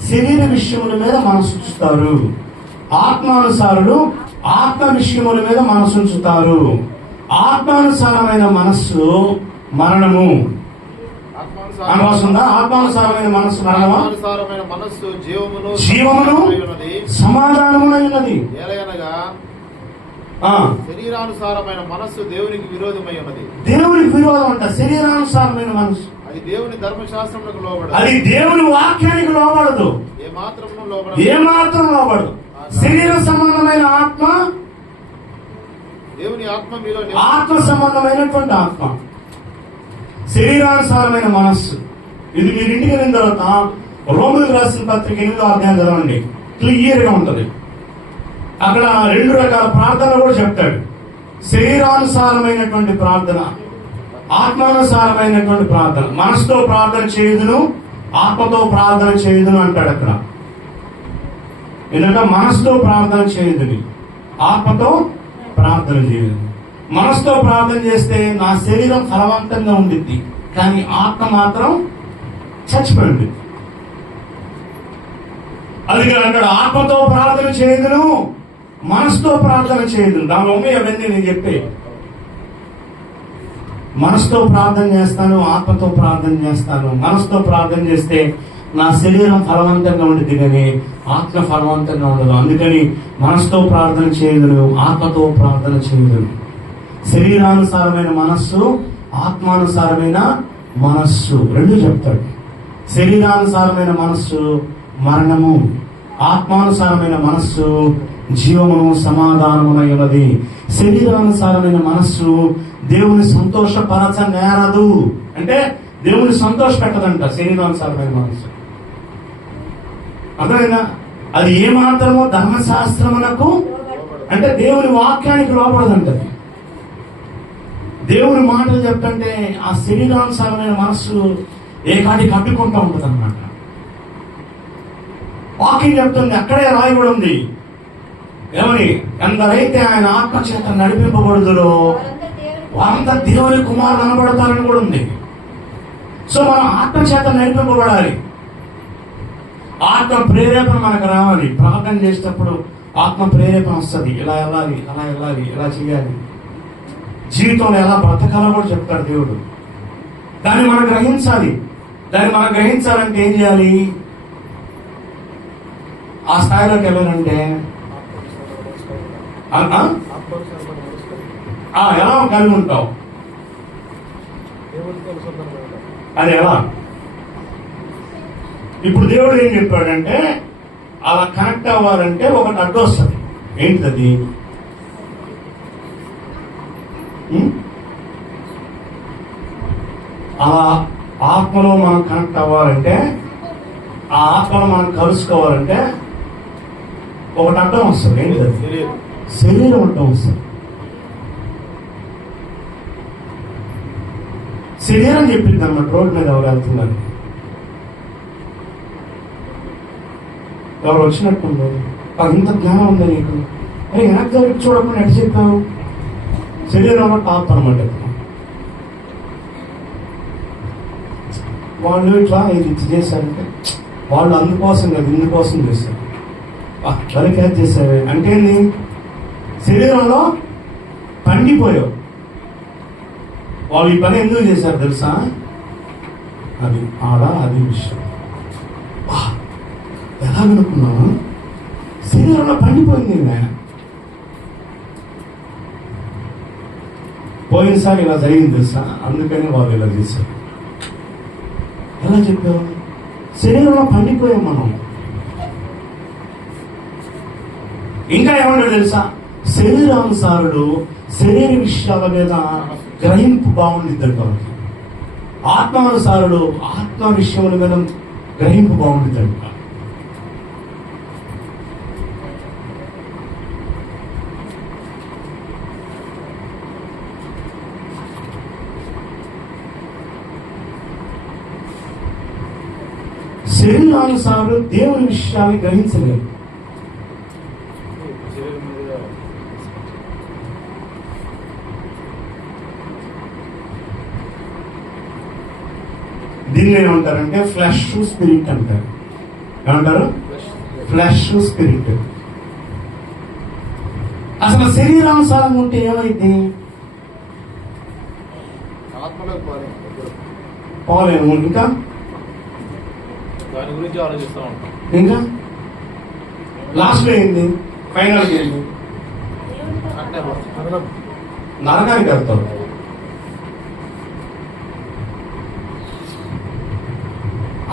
శరీర విషయముల మీద మనసు ఉంచుతారు, ఆత్మానుసారులు ఆత్మ విషయముల మీద మనసు ఉంచుతారు. ఆత్మానుసారమైన మనస్సు మరణము అనవసరంగా, ఆత్మానుసారమైన మనస్సు మరణమా, జీవమును సమాధానమునైనది. శరీరానుసారమైన మనస్సు దేవునికి విరోధమై ఉన్నది. దేవునికి విరోధం అంట శరీరానుసారమైన మనస్సు. అది దేవుని ధర్మశాస్త్రములకు లోబడదు, అది దేవుని వాక్యానికి లోబడదు, ఏమాత్రం లోబడదు. శరీర సంబంధమైన ఆత్మ, దేవుని ఆత్మ మీలో, ఆత్మ సంబంధమైనటువంటి ఆత్మ, శరీరానుసారమైన మనస్సు. ఇది మీరు ఇంటికి వెళ్ళిన తర్వాత రోమిలకు రాసిన పత్రిక 8వ అధ్యాయం చదవండి, క్లియర్ గా ఉంటది. అక్కడ 2 రకాల ప్రార్థనలు కూడా చెప్తాడు. శరీరానుసారమైనటువంటి ప్రార్థన, ఆత్మానుసారమైనటువంటి ప్రార్థన. మనసుతో ప్రార్థన చేయుదును, ఆత్మతో ప్రార్థన చేయదును అంటాడు అక్కడ. ఎందుకంటే మనసుతో ప్రార్థన చేయదుని, ఆత్మతో ప్రార్థన చేయదు. మనసుతో ప్రార్థన చేస్తే నా శరీరం ఫలవంతంగా ఉండిద్ది, కానీ ఆత్మ మాత్రం చచ్చిపోయింది. అందుకే అంటాడు ఆత్మతో ప్రార్థన చేయదును, మనసుతో ప్రార్థన చేయదును. దానిలో ఉన్నాయి అవన్నీ నేను చెప్పే. మనసుతో ప్రార్థన చేస్తాను, ఆత్మతో ప్రార్థన చేస్తాను. మనసుతో ప్రార్థన చేస్తే నా శరీరం ఫలవంతంగా ఉండిద్ది, కానీ ఆత్మ ఫలవంతంగా ఉండదు. అందుకని మనసుతో ప్రార్థన చేయదును, ఆత్మతో ప్రార్థన చేయదును. శరీరానుసారమైన మనస్సు, ఆత్మానుసారమైన మనస్సు రెండు చెప్తాడు. శరీరానుసారమైన మనస్సు మరణము, ఆత్మానుసారమైన మనస్సు జీవమును సమాధానమునై ఉన్నది. శరీరానుసారమైన మనస్సు దేవుని సంతోషపరచ నేరదు, అంటే దేవుని సంతోష పెట్టదంట శరీరానుసారమైన మనస్సు. అర్థమైనా? అది ఏమాత్రమో ధర్మశాస్త్రమునకు, అంటే దేవుని వాక్యానికి లోపడదంటది. దేవుని మాటలు చెప్తుంటే ఆ శరీరానుసారమైన మనస్సు ఏ కాటికి అడ్డుకుంటూ ఉంటుంది అన్నమాట. వాక్యం చెప్తుంది, అక్కడే రాయబడి ఉంది ఏమని, ఎందరైతే ఆయన ఆత్మచేత నడిపింపబడుదురో వారంతా దేవుని కుమారులు అనబడతారని కూడా ఉంది. సో మనం ఆత్మచేత నడిపింపబడాలి. ఆత్మ ప్రేరేపణ మనకు రావాలి. ప్రార్థన చేసేటప్పుడు ఆత్మ ప్రేరేపణ వస్తుంది. ఇలా వెళ్ళాలి, అలా వెళ్ళాలి, ఇలా చేయాలి, జీవితంలో ఎలా బ్రతకాలో కూడా చెప్తాడు దేవుడు. దాన్ని మనం గ్రహించాలి. దాన్ని మనం గ్రహించాలంటే ఏం చేయాలి? ఆ స్థాయిలోకి వెళ్ళాలంటే ఎలా కలిగి ఉంటావు? అది ఎలా? ఇప్పుడు దేవుడు ఏం చెప్పాడంటే అలా కనెక్ట్ అవ్వాలంటే ఒకటి అడ్డు వస్తుంది. ఏంటిది? అలా ఆత్మలో మనం కనెక్ట్ అవ్వాలంటే, ఆ ఆత్మలో మనం కలుసుకోవాలంటే ఒకటి అడ్డం వస్తుంది. ఏంటిది? శరీరం అడ్డం వస్తుంది. శరీరం చెప్పింది అన్నమాట రోడ్డు మీద ఎవరు వెళ్తున్నారు, ఎవరు వచ్చినట్టుంది, ఇంత జ్ఞానం ఉంది నీకు, అరే వెనక్కి చూడకుండా ఎట్లా చెప్పావు? శరీరంలో టాప్ అనమాట. వాళ్ళు ఇట్లా ఇది చేశారంటే వాళ్ళు అందుకోసం కదా, ఇందుకోసం చేశారు. వాళ్ళకి ఏం చేశారు అంటే ఏంది? శరీరంలో పండిపోయావు. వాళ్ళు ఈ పని ఎందుకు చేశారు తెలుసా? అది అది విషయం. ఎలా అనుకున్నావు? శరీరంలో పండిపోయింది ఆయన. పోయినసారి ఇలా జరిగింది తెలుసా, అందుకని వాళ్ళు ఇలా చేశారు. ఎలా చెప్పావు? శరీరంలో పండిపోయాం మనం. ఇంకా ఏమన్నాడు తెలుసా? శరీరానుసారుడు శరీర విషయాల మీద గ్రహింపు బాగుండిద్దంట. ఆత్మానుసారుడు ఆత్మ విషయముల మీద గ్రహింపు బాగుండిద్దంట. శరీరానుసారుడు దేవుని విషయాన్ని గ్రహించలేరు. దీన్ని ఏమంటారంటే ఫ్లెష్ స్పిరిట్ అంటారు. ఏమంటారు? Flesh spirit. అసలు శరీరానుసారంగా ఉంటే ఏమైంది? పోలేము. ఇంకా దాని గురించి ఆలోచిస్తూ ఉంటాం. ఇంకా లాస్ట్ లో ఏంది? ఫైనల్ ఏంది? నరకానికి వెళ్తారు.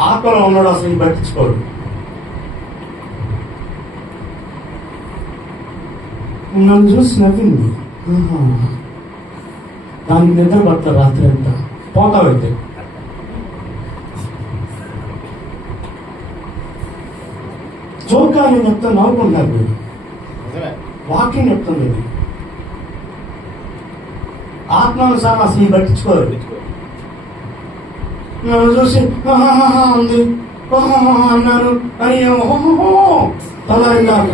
ఆత్మలో ఉన్నాడు అసలు పట్టించుకోడు. నన్ను చూసి నవ్వింది. దానికి నిద్ర పడతారు రాత్రి అంతా. పోతావైతే జోకాన్ని చెప్తా నవ్వుకుంటారు. వాక్యం చెప్తుంది. ఇది ఆత్మానుసారం అసలు పట్టించుకోరు. నన్ను చూసి ఆహాహా ఉంది, ఓహో అన్నారు అని ఓహో తలారిందాక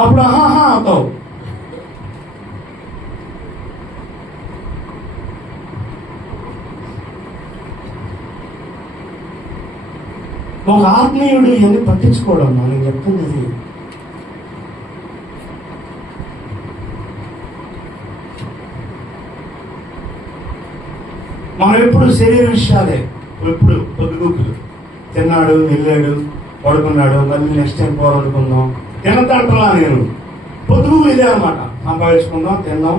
అప్పుడు ఆహాహా అవుతావు. ఒక ఆత్మీయుడు ఇవన్నీ పట్టించుకోవడం నేను చెప్తున్నది. మనం ఎప్పుడు శరీర విషయాలే, ఎప్పుడు పొద్దుగుకులు తిన్నాడు, వెళ్ళాడు, పడుకున్నాడు, మళ్ళీ నెక్స్ట్ టైం పోవాలనుకుందాం, తినతంటలా నేను పొద్దుగులు ఇదే అన్నమాట. సంపాదించుకుందాం, తిందాం,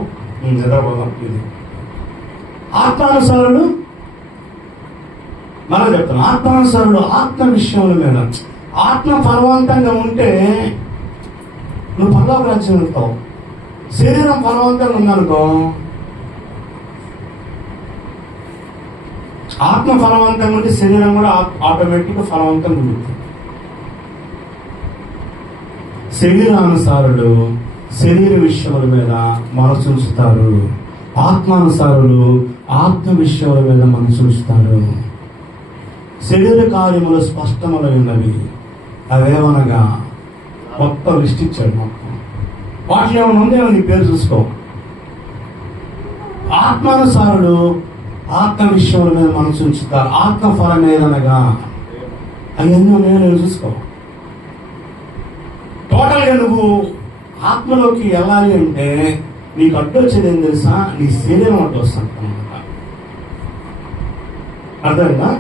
నిద్రపోదాం. ఇది ఆత్మానుసారుడు. మనం చెప్తాను, ఆత్మానుసారుడు ఆత్మ విషయంలో మీద ఆత్మ ఫలవంతంగా ఉంటే నువ్వు పరలోక రాజ్యం ఉంటావు. శరీరం ఫలవంతంగా ఉందనుకో, ఆత్మ ఫలవంతంగా ఉంటే శరీరం కూడా ఆటోమేటిక్గా ఫలవంతంగా ఉంటుంది. శరీరానుసారులు శరీర విషయముల మీద మనసు ఉంచుతారు, ఆత్మానుసారులు ఆత్మ విషయాల మీద మనసు ఉంచుతారు. శరీర కార్యములు స్పష్టములైనవి, అవేమనగా మొత్తం లిస్ట్ ఇచ్చాడు. మొత్తం వాటిలో ఏమైనా ఉందేమో నీ పేరు చూసుకో. ఆత్మానుసారుడు ఆత్మ విషయాల మీద మనసు ఉంచుతారు. ఆత్మ ఫలం ఏదనగా అవన్నీ ఉన్నాయో చూసుకో. టోటల్గా నువ్వు ఆత్మలోకి వెళ్ళాలి అంటే నీకు అడ్డొచ్చేది ఏం తెలుసా? నీ శరీరం అడ్డు వస్తుంది అన్నమాట. అర్థమైందా?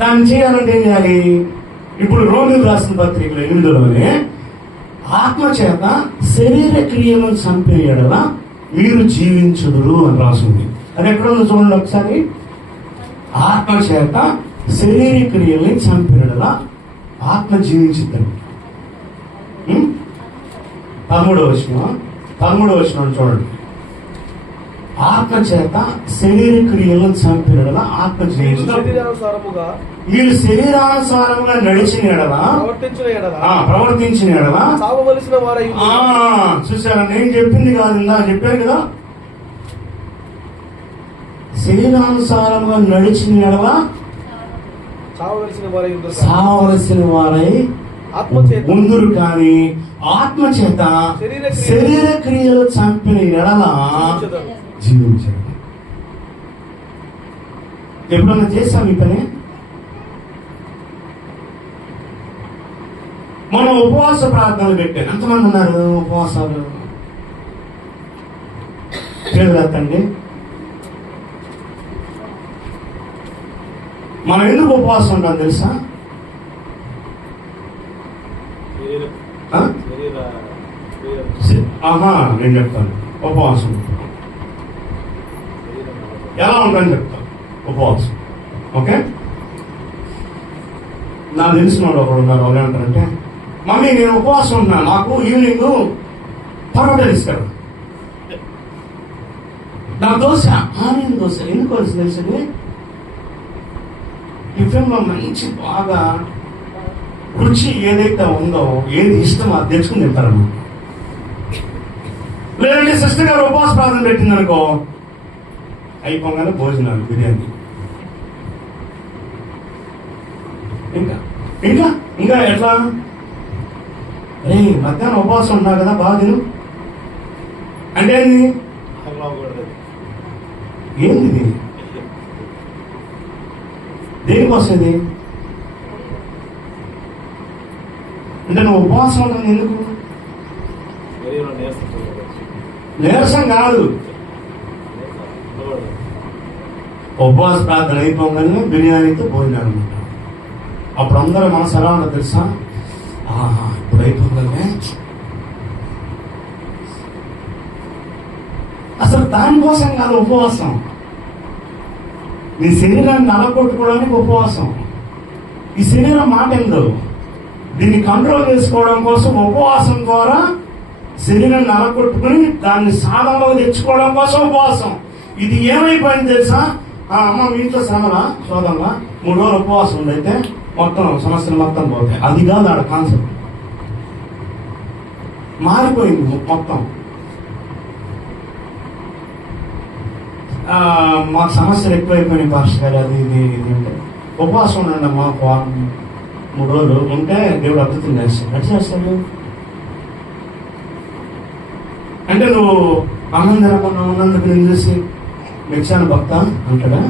దాన్ని చేయాలంటే ఏం చేయాలి? ఇప్పుడు రోమిలకు రాసిన పత్రికలో 8లోనే ఆత్మ చేత శరీర క్రియలను చంపేయడల మీరు జీవించుదురు అని రాసింది. అది ఎక్కడ ఉందో చూడండి ఒకసారి. ఆత్మ చేత శరీర క్రియల్ని చంపేయడల ఆత్మ జీవించిద్దండి. 13వ వచనం చూడండి. ఆత్మ చేత శరీర క్రియలను చంపినడలా ఆత్మ జీవించుట, మీరు శరీరానుసారముగా నడిచిన ఎడలా ప్రవర్తించిన ఎడలా చావవలసిన వారై. చూసారా, నేను చెప్పింది కాదు, ఇందా చెప్పాను కదా. శరీరానుసారముగా నడిచిన ఎడలా చావవలసిన వారై ముందురు కానీ ఆత్మ చేత శరీర క్రియలు చంపిన ఎడలా జీవించండి. ఎప్పుడన్నా చేస్తాం ఈ పని? మనం ఉపవాస ప్రార్థనలు పెట్టాను. ఎంతమంది ఉన్నారు ఉపవాసాలు? పేరుతండి. మనం ఎందుకు ఉపవాసం ఉంటాం తెలుసా? నేను చెప్తాను. ఉపవాసం ఎలా ఉంటాను చెప్తాను. ఉపవాసం ఓకే. నాకు తెలిసిన వాళ్ళు ఒకడు ఉన్నారు. వాళ్ళు ఏమంటారంటే, మమ్మీ నేను ఉపవాసం ఉంటున్నాను, నాకు ఈవినింగ్ పరోటాలు ఇస్తారు, నా దోశ. నేను దోశ ఎందుకు వచ్చి తెలిసింది? టిఫిన్లో మంచి బాగా రుచి ఏదైతే ఉందో, ఏది ఇష్టమో అది తెచ్చుకుని తింటారమ్మా. లేదంటే సిస్టర్ గారు ఉపవాస ప్రార్థన పెట్టిందనుకో, అయిపోగానే భోజనాలు, బిర్యానీ. ఇంకా ఇంకా ఇంకా ఎట్లా? మధ్యాహ్నం ఉపవాసం ఉంటావు కదా, బాగా తిను అంటే ఏంది? ఏంది దేనికోసం ఇది? అంటే నువ్వు ఉపవాసం ఉంటుంది ఎందుకు? నీరసం కాదు. ఉపవాస ప్రార్థన అయిపోగానే బిర్యానీతో భోజనాలు అనమాట. అప్పుడు అందరూ మనసు ఎలా ఉండదు తెలుసా? ఇప్పుడు అయిపోగానే అసలు దానికోసం కాదు ఉపవాసం. నీ శరీరాన్ని నలగొట్టుకోవడానికి ఉపవాసం. ఈ శరీరం మాట ఏందో దీన్ని కంట్రోల్ చేసుకోవడం కోసం ఉపవాసం ద్వారా శరీరాన్ని నలగొట్టుకుని దాన్ని సాధనలో తెచ్చుకోవడం కోసం ఉపవాసం. ఇది ఏమైపోయింది తెలుసా? అమ్మ మీ ఇంట్లో శ్రమలా శోధనలా 3 రోజులు ఉపవాసం ఉండైతే మొత్తం సమస్యలు మొత్తం పోతాయి. అది కాదు ఆడ కాన్సెప్ట్. మారిపోయింది మొత్తం. మాకు సమస్యలు ఎక్కువైపోయినాయి పాస్టర్ గారు, అది ఇది ఇది అంటే ఉపవాసం ఉండండి అమ్మా, 3 రోజులు ఉంటే దేవుడు అద్భుతం చేస్తాడు. ఎట్లా చేస్తాడు అంటే నువ్వు ఆనందరకన్నా ఉన్నందుకు నేను చూసి మెచ్చాను భక్త అంటాడా?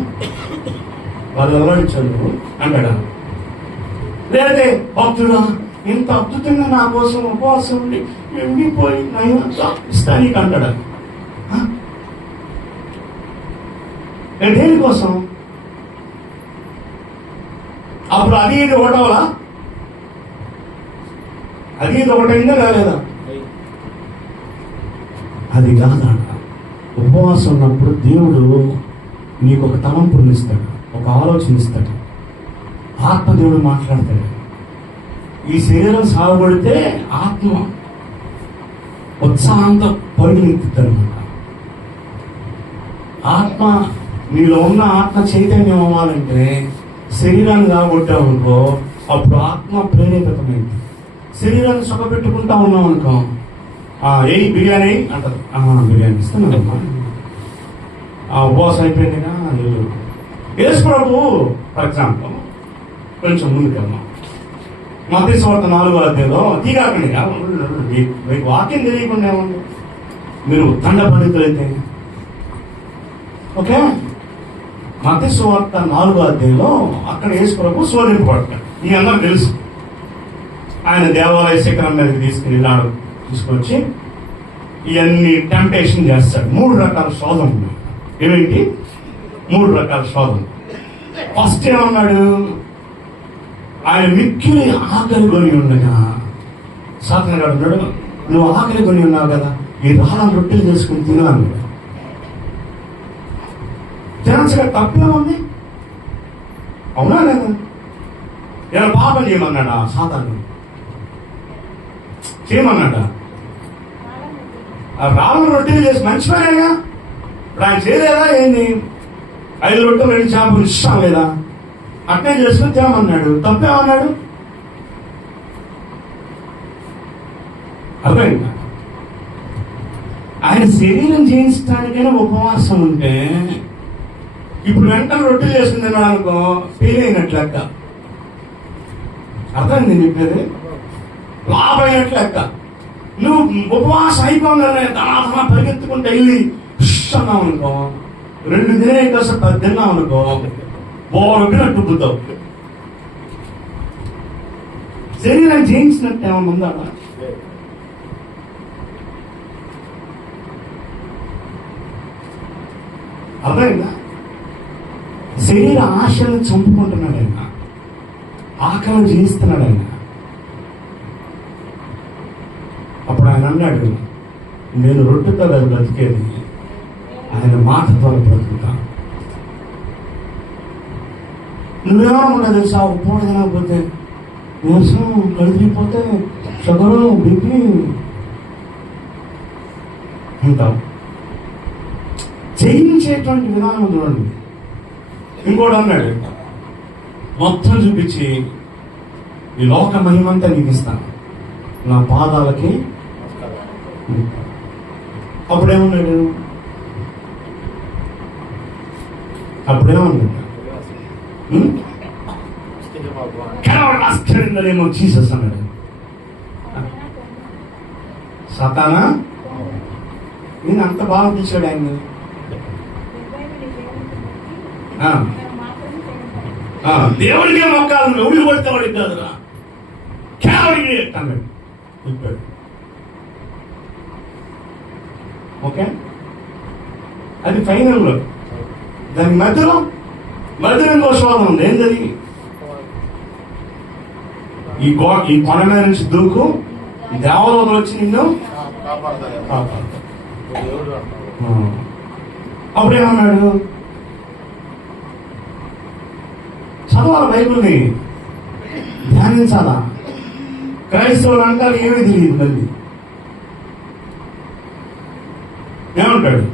వాళ్ళు వెల్లడించాడు అంటాడా? లేదే భక్తుడా ఇంత అద్భుతంగా నా కోసం ఉపవాసం ఉండి ఎండిపోయి ఇస్తానికి అంటాడా? దేనికోసం? అప్పుడు అది ఇది ఒకటవలా? అది ఇది ఒకటైందా కాలేదా? అది కాదంట. ఉపవాసం ఉన్నప్పుడు దేవుడు నీకు ఒక తలంపుని ఇస్తాడు, ఒక ఆలోచన ఇస్తాడు, ఆత్మదేవుడు మాట్లాడతాడు. ఈ శరీరం సాగుపడితే ఆత్మ ఉత్సాహంతో పరుగులెత్తుతారన్నమాట. ఆత్మ నీలో ఉన్న ఆత్మ చైతన్యం అవ్వాలంటే శరీరాన్ని సాగొట్టావు అనుకో, అప్పుడు ఆత్మ ప్రేరేపితమైంది. శరీరాన్ని సుఖపెట్టుకుంటా ఉన్నాం అనుకో, ఏ బిర్యానీ అంటారు, బిర్యానీ ఇస్తున్నానమ్మా, ఉపవాసం అయిపోయిందిగా. యేసు ప్రభు ఫర్ ఎగ్జాంపుల్ కొంచెం ముందుకమ్మా, మత్తయి సువార్త 4వ అధ్యాయంలో తీగాకండి, మీకు వాక్యం తెలియకుండా ఏముంది, మీరు దండ పండితులైతే ఓకే. మత్తయి సువార్త 4వ అధ్యాయంలో అక్కడ యేసు ప్రభు శోధింపబడతాడు. మీ అందరూ తెలుసు. ఆయన దేవాలయ శిఖరం మీదకి తీసుకొచ్చి ఇవన్నీ టెంప్టేషన్ చేస్తాడు. 3 రకాల శోధన ఉన్నాయి. ఏమిటి 3 రకాల శోధన? ఫస్ట్ ఏమన్నాడు? ఆయన మిక్కిలి ఆకలి కొని ఉండగా సాతాను గారు అన్నాడు, నువ్వు ఆకలి కొని ఉన్నావు కదా, ఈ రాళ్ళ రొట్టెలు చేసుకుని తిను అన్నాడు. తినచ్చుగా, తప్పేముంది? అవునా లేదా? ఏమైనా పాపం చేయమన్నాడా సాతాను? చేయమన్నాడా? రాళ్ళ రొట్టెలు చేసి మంచి పనేగా. ఇప్పుడు ఆయన చేయలేదా ఏంది? 5 రొట్టెలు 2 చేపలు ఇష్టం లేదా? అట్నే చేసుకుని తినమన్నాడు. తప్పేమన్నాడు? అర్థమైందా? ఆయన శరీరం జయించడానికైనా ఉపవాసం ఉంటే ఇప్పుడు వెంటనే రొట్టెలు చేసుకుని తిన్నాడు అనుకో, ఫెయిల్ అయినట్లు లెక్క. అర్థమైంది నేను చెప్పేది? లాభం అయినట్లు లెక్క. నువ్వు ఉపవాసం అయిపోగానే తన పరిగెత్తుకుంటే వెళ్ళి అన్నావు అనుకో, 2 దినే కోసం 10 తిన్నావు అనుకో, బోరొగ్గినట్టు బుద్దావు. శరీరం జయించినట్టు ఏమన్నా ఉందా? అర్థమైందా? శరీర ఆశలను చంపుకుంటున్నాడు ఆయన, ఆకలిని జయిస్తున్నాడు ఆయన. అప్పుడు ఆయన అన్నాడు, నేను రొట్టెతో అది బ్రతికేది, ఆయన మాట ద్వారా బ్రతుకుతా. నువ్వేమనుకున్నా తెలుసా? పూట తినకపోతే నీరసం, కడిగిపోతే షుగరు, బీపీ ఉంటావు. జయించేటువంటి విధానం చూడండి. ఇంకోటి అన్నాడు, మొత్తం చూపించి ఈ లోక మహిమంతా నీకు ఇస్తాను, నా పాదాలకి. అప్పుడేమన్నాడు? ఆశ్చర్యంలో జీసస్ అన్నాడు. సాతానా నేను అంత బాగా తీసాడు ఆయన. దేవుడికే మొక్కాలి, ఎవరు పడితే వాడికి కాదురా, కేవడికి అన్నాడు చెప్పాడు. ఓకే, అది ఫైనల్లో. దాని మధ్యలో ఇంకో శోధన ఉంది. ఏంటది? ఈ కొండ మీద నుంచి దూకు, దేవలోకలు వచ్చి నిన్ను కాపాడతారు. అప్పుడేమన్నాడు? చదవాలి, బైబిల్ని ధ్యానించాలా. క్రైస్తవులు అంటారు ఏమీ తెలియదు. మళ్ళీ ఏమంటాడు?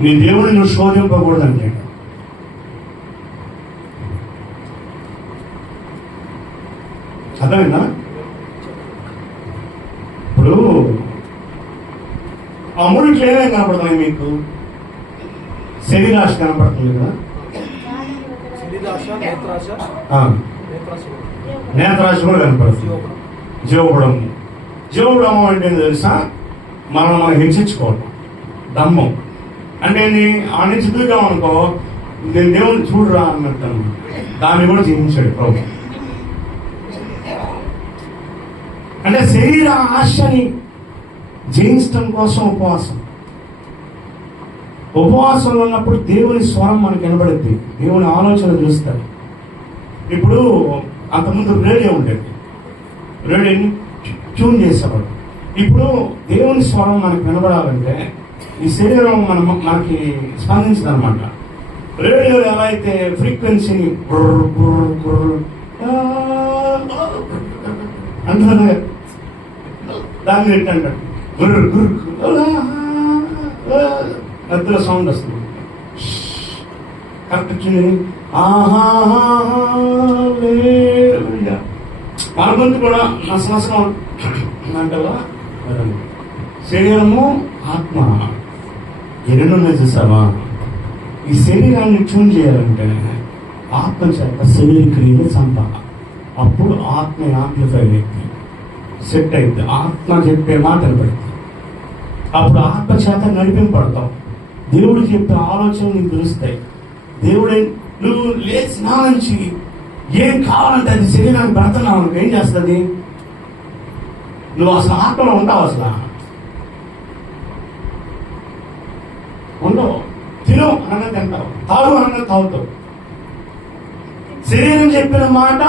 నీ దేవుడిని నువ్వు శోధింపకూడదు అంటాడు. అర్థమైందా? ఇప్పుడు ఆ మూడిట్లో ఏమేమి కనపడుతున్నాయి మీకు? శరీరాశ కనపడుతుంది కదా, శరీరాశ, నేత్రాశ, ఆ, నేత్రాశ కూడా. నేత్రాశ కూడా కనపడుతుంది. జీవబుడము. జీవబుడము అంటే ఏంటో తెలుసా? మనం హెచ్చించుకోవటం. దమ్మం అంటే ఆ నుంచి దిగామనుకో, నేను దేవుని చూడరా అన్నట్టు అన్నమాట. దాన్ని కూడా జయించాడు ప్రభు. అంటే శరీర ఆశని జయించడం కోసం ఉపవాసం. ఉపవాసంలో ఉన్నప్పుడు దేవుని స్వరం మనకు వినబడుద్ది, దేవుని ఆలోచన చూస్తారు. ఇప్పుడు అంతకుముందు రేడియో ఉండేది, రేడియోని ట్యూన్ చేసేవాడు. ఇప్పుడు దేవుని స్వరం మనకు వినబడాలంటే ఈ శరీరం మనకి స్పందించదు అనమాట. రేడియో ఎలా అయితే ఫ్రీక్వెన్సీని అంటారు, దాన్ని ఏంటంటారు గుర్రు గుర్రు మధ్యలో సౌండ్ వస్తుంది. కరెక్ట్ వచ్చింది. మన గొంతు కూడా నసనసం అంటారా. శరీరము ఆత్మ ఈ రెండు ఉన్నాయి చూసావా? ఈ శరీరాన్ని ట్యూన్ చేయాలంటే ఆత్మ చేత శరీర క్రియలు చంపాలి. అప్పుడు ఆత్మ యాంప్లిఫై అయింది, సెట్ అయింది. ఆత్మ చెప్పే మాట నిలబడింది. అప్పుడు ఆత్మ చేత నడిపింపడతాం. దేవుడు చెప్పే ఆలోచనలు నీకు తెలుస్తాయి. దేవుడే నువ్వు లేచిన నుంచి ఏం కావాలంటే అది శరీరానికి పెడుతున్నావు అనుకో, ఏం చేస్తుంది? నువ్వు అసలు ఆత్మలో ఉంటావు, అసలు ఉండవు. తిను అనగా తింటావు, తాగు అనగా తాగుతావు. శరీరం చెప్పిన మాట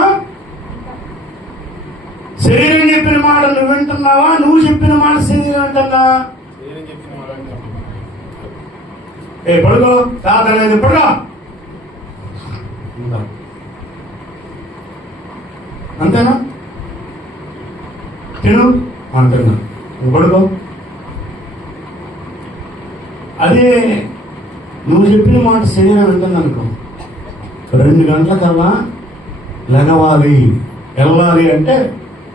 నువ్వు వింటున్నావా? నువ్వు చెప్పిన మాట శరీరం వింటున్నా? ఏ పడుకో తాత అనేది పడుకో అంతేనా? తిను అంటున్నా, నువ్వు పడుకో. అదే నువ్వు చెప్పిన మాట శరీరం వింటుంది అనుకో, 2 గంటల కల్లా లెగవాలి, వెళ్ళాలి అంటే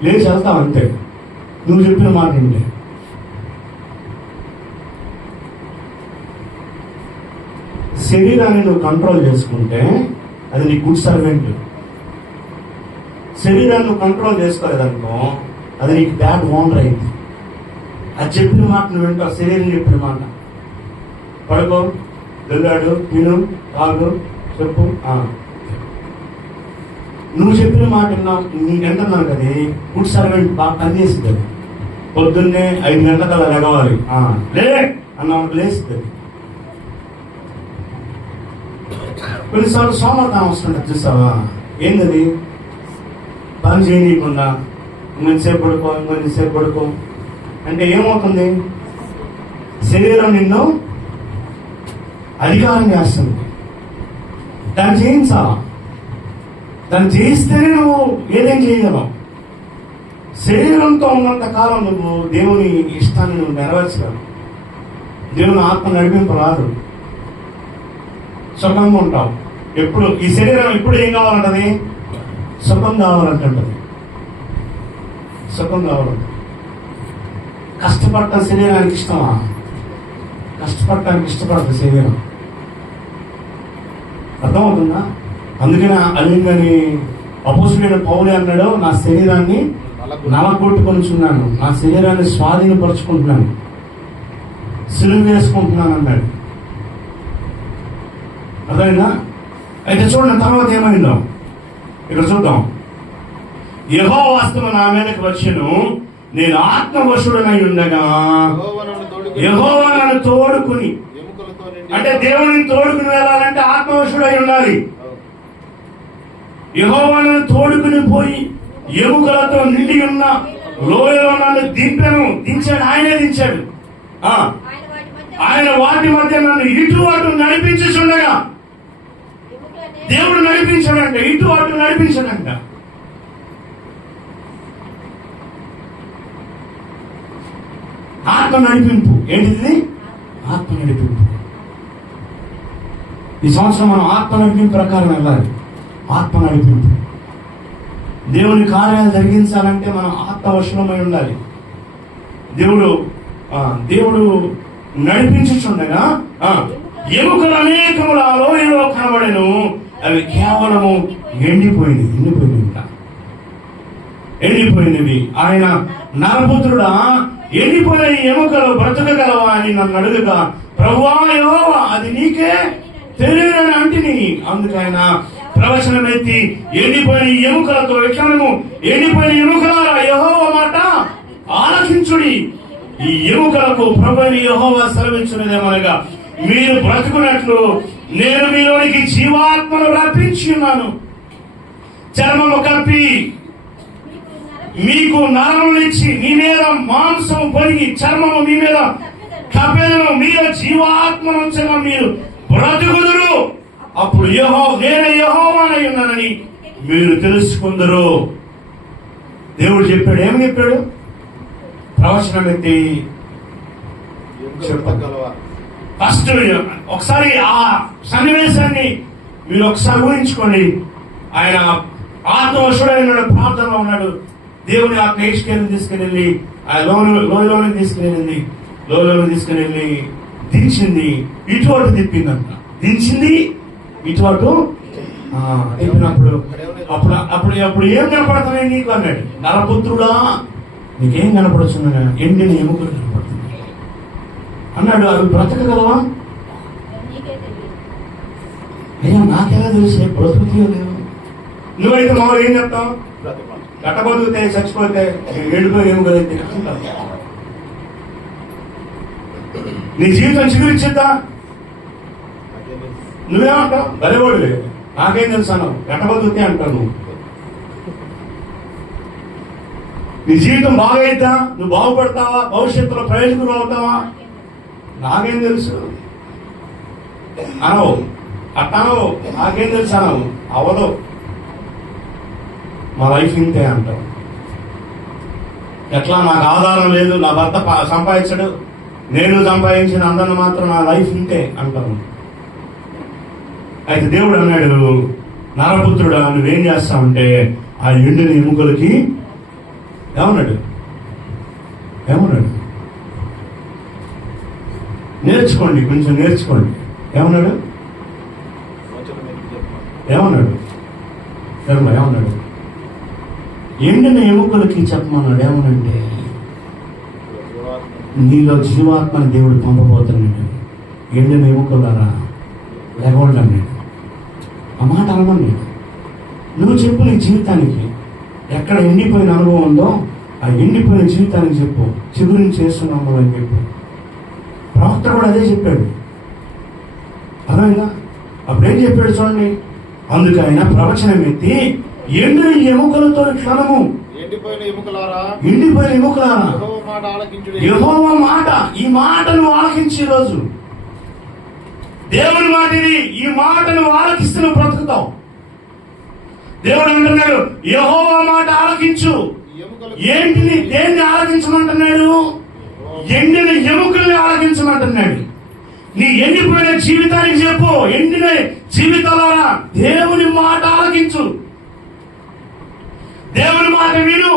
లేచి వెళ్తావు అంతే. నువ్వు చెప్పిన మాట ఏంటి? శరీరాన్ని నువ్వు కంట్రోల్ చేసుకుంటే అది నీ గుడ్ సర్వెంట్. శరీరాన్ని నువ్వు కంట్రోల్ చేసుకోలేదనుకో, అది నీకు బ్యాడ్ ఓనర్ అయింది. అది చెప్పిన మాట నువ్వు వింటావు, శరీరం చెప్పిన మాట. పడుకో, వెళ్ళాడు, తిను, తాగు, చెప్పు. నువ్వు చెప్పిన మాట నీకు ఎంటున్నాను కదా, గుడ్ సర్వెంట్ బాగా పనిచేస్తుంది. పొద్దున్నే 5 గంటల లెగవాలి, లే అన్న లేస్తుంది. కొన్నిసార్లు సోమర్థం వస్తుంటుంది చూసావా? ఏంటది? పని చేయనీయకుండా ఇంకొంచెంసేపు పడుకో అంటే ఏమవుతుంది? శరీరం నిన్ను అధికారం చేస్తుంది. దాన్ని చేయించాలా? దాన్ని చేయిస్తేనే నువ్వు ఏదేం చేయగలవు. శరీరంతో ఉన్నంత కాలం నువ్వు దేవుని ఇష్టాన్ని నువ్వు నెరవేర్చగలవు. దేవుని ఆత్మ నడిపింపు రాదు, సుఖంగా ఉంటావు. ఎప్పుడు ఈ శరీరం ఇప్పుడు ఏం కావాలంటది? సుఖం కావాలంటది. సుఖం కావాలంట. కష్టపడటం శరీరానికి ఇష్టమా? కష్టపడటానికి ఇష్టపడదు శరీరం. అర్థమవుతుందా? అందుకని అలింగని అపోస్తుడైన పౌలు అన్నాడు, నా శరీరాన్ని నలగొట్టుకొనిచున్నాను, నా శరీరాన్ని స్వాధీనపరుచుకుంటున్నాను, సిలువ వేసుకుంటున్నాను అన్నాడు. అర్థమైందా? అయితే చూడండి తర్వాత ఏమైందో ఇక్కడ చూద్దాం. యెహోవా హస్తము నా మీదకి వచ్చెను, నేను ఆత్మవశుడనై ఉండగా యెహోవా నన్ను తోడుకుని, అంటే దేవుడిని తోడుకుని వెళ్ళాలంటే ఆత్మవశుడై ఉండాలి. యెహోవా నన్ను తోడుకుని పోయి ఎముకలతో నిండి ఉన్న లోయలో నన్ను దించాడు. ఆయనే దించాడు. ఆయన వాటి మధ్య నన్ను ఇటు అటు నడిపించుచుండగా, దేవుడు నడిపించాడంట, ఇటు అటు నడిపించాడంట. ఆత్మ నడిపింపు. ఏంటిది? ఆత్మ నడిపింపు. ఈ సంవత్సరం మనం ఆత్మ నడిపింపు ప్రకారం వెళ్ళాలి. ఆత్మ నడిపింపు. దేవుని కార్యాలు జరిగించాలంటే మనం ఆత్మవశమై ఉండాలి. దేవుడు నడిపించుచుండగా ఎముకలు అనేకములు ఆ లోయలో కనబడెను, అవి కేవలము ఎండిపోయినవి. ఆయన నరపుత్రుడా, ఎండిపోయిన ఈ ఎముకలు బ్రతకగలవా అని నన్ను అడుగుగా, ప్రభువా యెహోవా అది నీకే తెలియని అంటిని. అందుకైన ప్రవచనం ఎత్తి ఎండిపోయిన ఈ ఎముకలతో ఎట్లనము, ఎండిపోయిన ఎముకలారా యెహోవా మాట ఆలకించుడి. ఈ ఎముకలకు ప్రభువైన యెహోవా సెలవించున్నదేమనగా, మీరు బ్రతుకున్నట్లు నేను మీలోనికి జీవాత్మను రప్పించి ఉన్నాను. చర్మము కప్పి మీకు నరమునిచ్చి మీ మీద మాంసం పొరిగి చర్మము మీ మీద కప్పెదను, మీలో జీవాత్మను ఉంచగా మీరు బ్రతుకుదురు. అప్పుడు నేను యెహోవానై ఉన్నానని మీరు తెలుసుకుందరు. దేవుడు చెప్పాడు. ఏమని చెప్పాడు? ప్రవచనం ఎత్తి చెప్పగలవా? ఫస్ట్ ఒకసారి ఆ సన్నివేశాన్ని మీరు ఒకసారి ఊహించుకోండి. ఆయన ఆత్మవశుడైన ప్రార్థనలో ఉన్నాడు. దేవుని ఆత్మ ఏష్కేని తీసుకుని ఆ లోయలోని తీసుకుని దించింది, ఇటువంటి తిప్పిందంట. దించింది ఇటువంటి తిప్పినప్పుడు అప్పుడు అప్పుడు అప్పుడు ఏం కనపడుతున్నాయి నీకు అన్నాడు. నరపుత్రుడా, నీకేం కనపడుతున్నా? ఎండిన ఎముకలు కనపడుతున్నాయి అన్నాడు. అవి బ్రతకగలవా? అయ్యా నాకెలా తెలిసే బ్రతుకుతూ లేవు. నువ్వైతే మామూలు ఏం చెప్తావు? గట్టబతుకుతే చచ్చిపోతే ఎండిపోయి ఎముకలు అంటావు. నీ జీవితం చిగురిచ్చిద్దా? నువ్వేమంటావు? బలేవాడు లేదు, నాకేం తెలుసు అన్నావు. గట్టబతుకుతే అంటావు నువ్వు. నీ జీవితం బాగైద్దా? నువ్వు బాగుపడతావా? భవిష్యత్తులో ప్రయోజకులు అవుతావా? నాకేం తెలుసు అనవు. అట్టనవు. నాకేం తెలుసు అనవు. అవదు. మా లైఫ్ ఇంతే అంటావు. ఎట్లా? నాకు ఆధారం లేదు, నా భర్త సంపాదించడు, నేను సంపాదించిన అందరిని మాత్రం నా లైఫ్ ఇంతే అంటావు. అయితే దేవుడు అన్నాడు, నరపుత్రుడా నువ్వేం చేస్తావంటే ఆ ఎండిన ఎముకలకి ఏమన్నాడు? నేర్చుకోండి, కొంచెం నేర్చుకోండి. ఏమన్నాడు? ఎండిన ఎముకలకి చెప్పమన్నాడు. ఏమనంటే నీలో జీవాత్మని దేవుడు పంపబోతున్నాడు. ఎండిన ఎముకలారా లేకపోండి అన్నాడు. ఆ మాట అనమన్నాడు. నువ్వు చెప్పు నీ జీవితానికి ఎక్కడ ఎండిపోయిన అనుభవం ఉందో ఆ ఎండిపోయిన జీవితానికి చెప్పు. చిగురిని చేస్తున్నాము అని చెప్పు. ప్రవక్త కూడా అదే చెప్పాడు. అర్థమైందా? అప్పుడేం చెప్పాడు చూడండి. అందుకు ఆయన ప్రవచనం ఎత్తి ఎండిన ఎముకలతో క్షణము, ఎండిపోయిన ఎముకలారా యెహోవా మాట, ఈ మాటను ఆలకించి రోజు దేవుని మాట ఇది. ఈ మాటను ఆలకిస్తూ బ్రతుకుతావు. దేవుడు అంటున్నాడు యెహోవా మాట ఆలకించు. ఏంటిని? దేన్ని ఆలకించమంటున్నాడు? ఎండిన ఎముకల్ని ఆలకించమంటున్నాడు. నీ ఎండిపోయిన జీవితానికి చెప్పు, ఎండిన జీవితాలారా దేవుని మాట ఆలకించు, దేవుని మాట విను.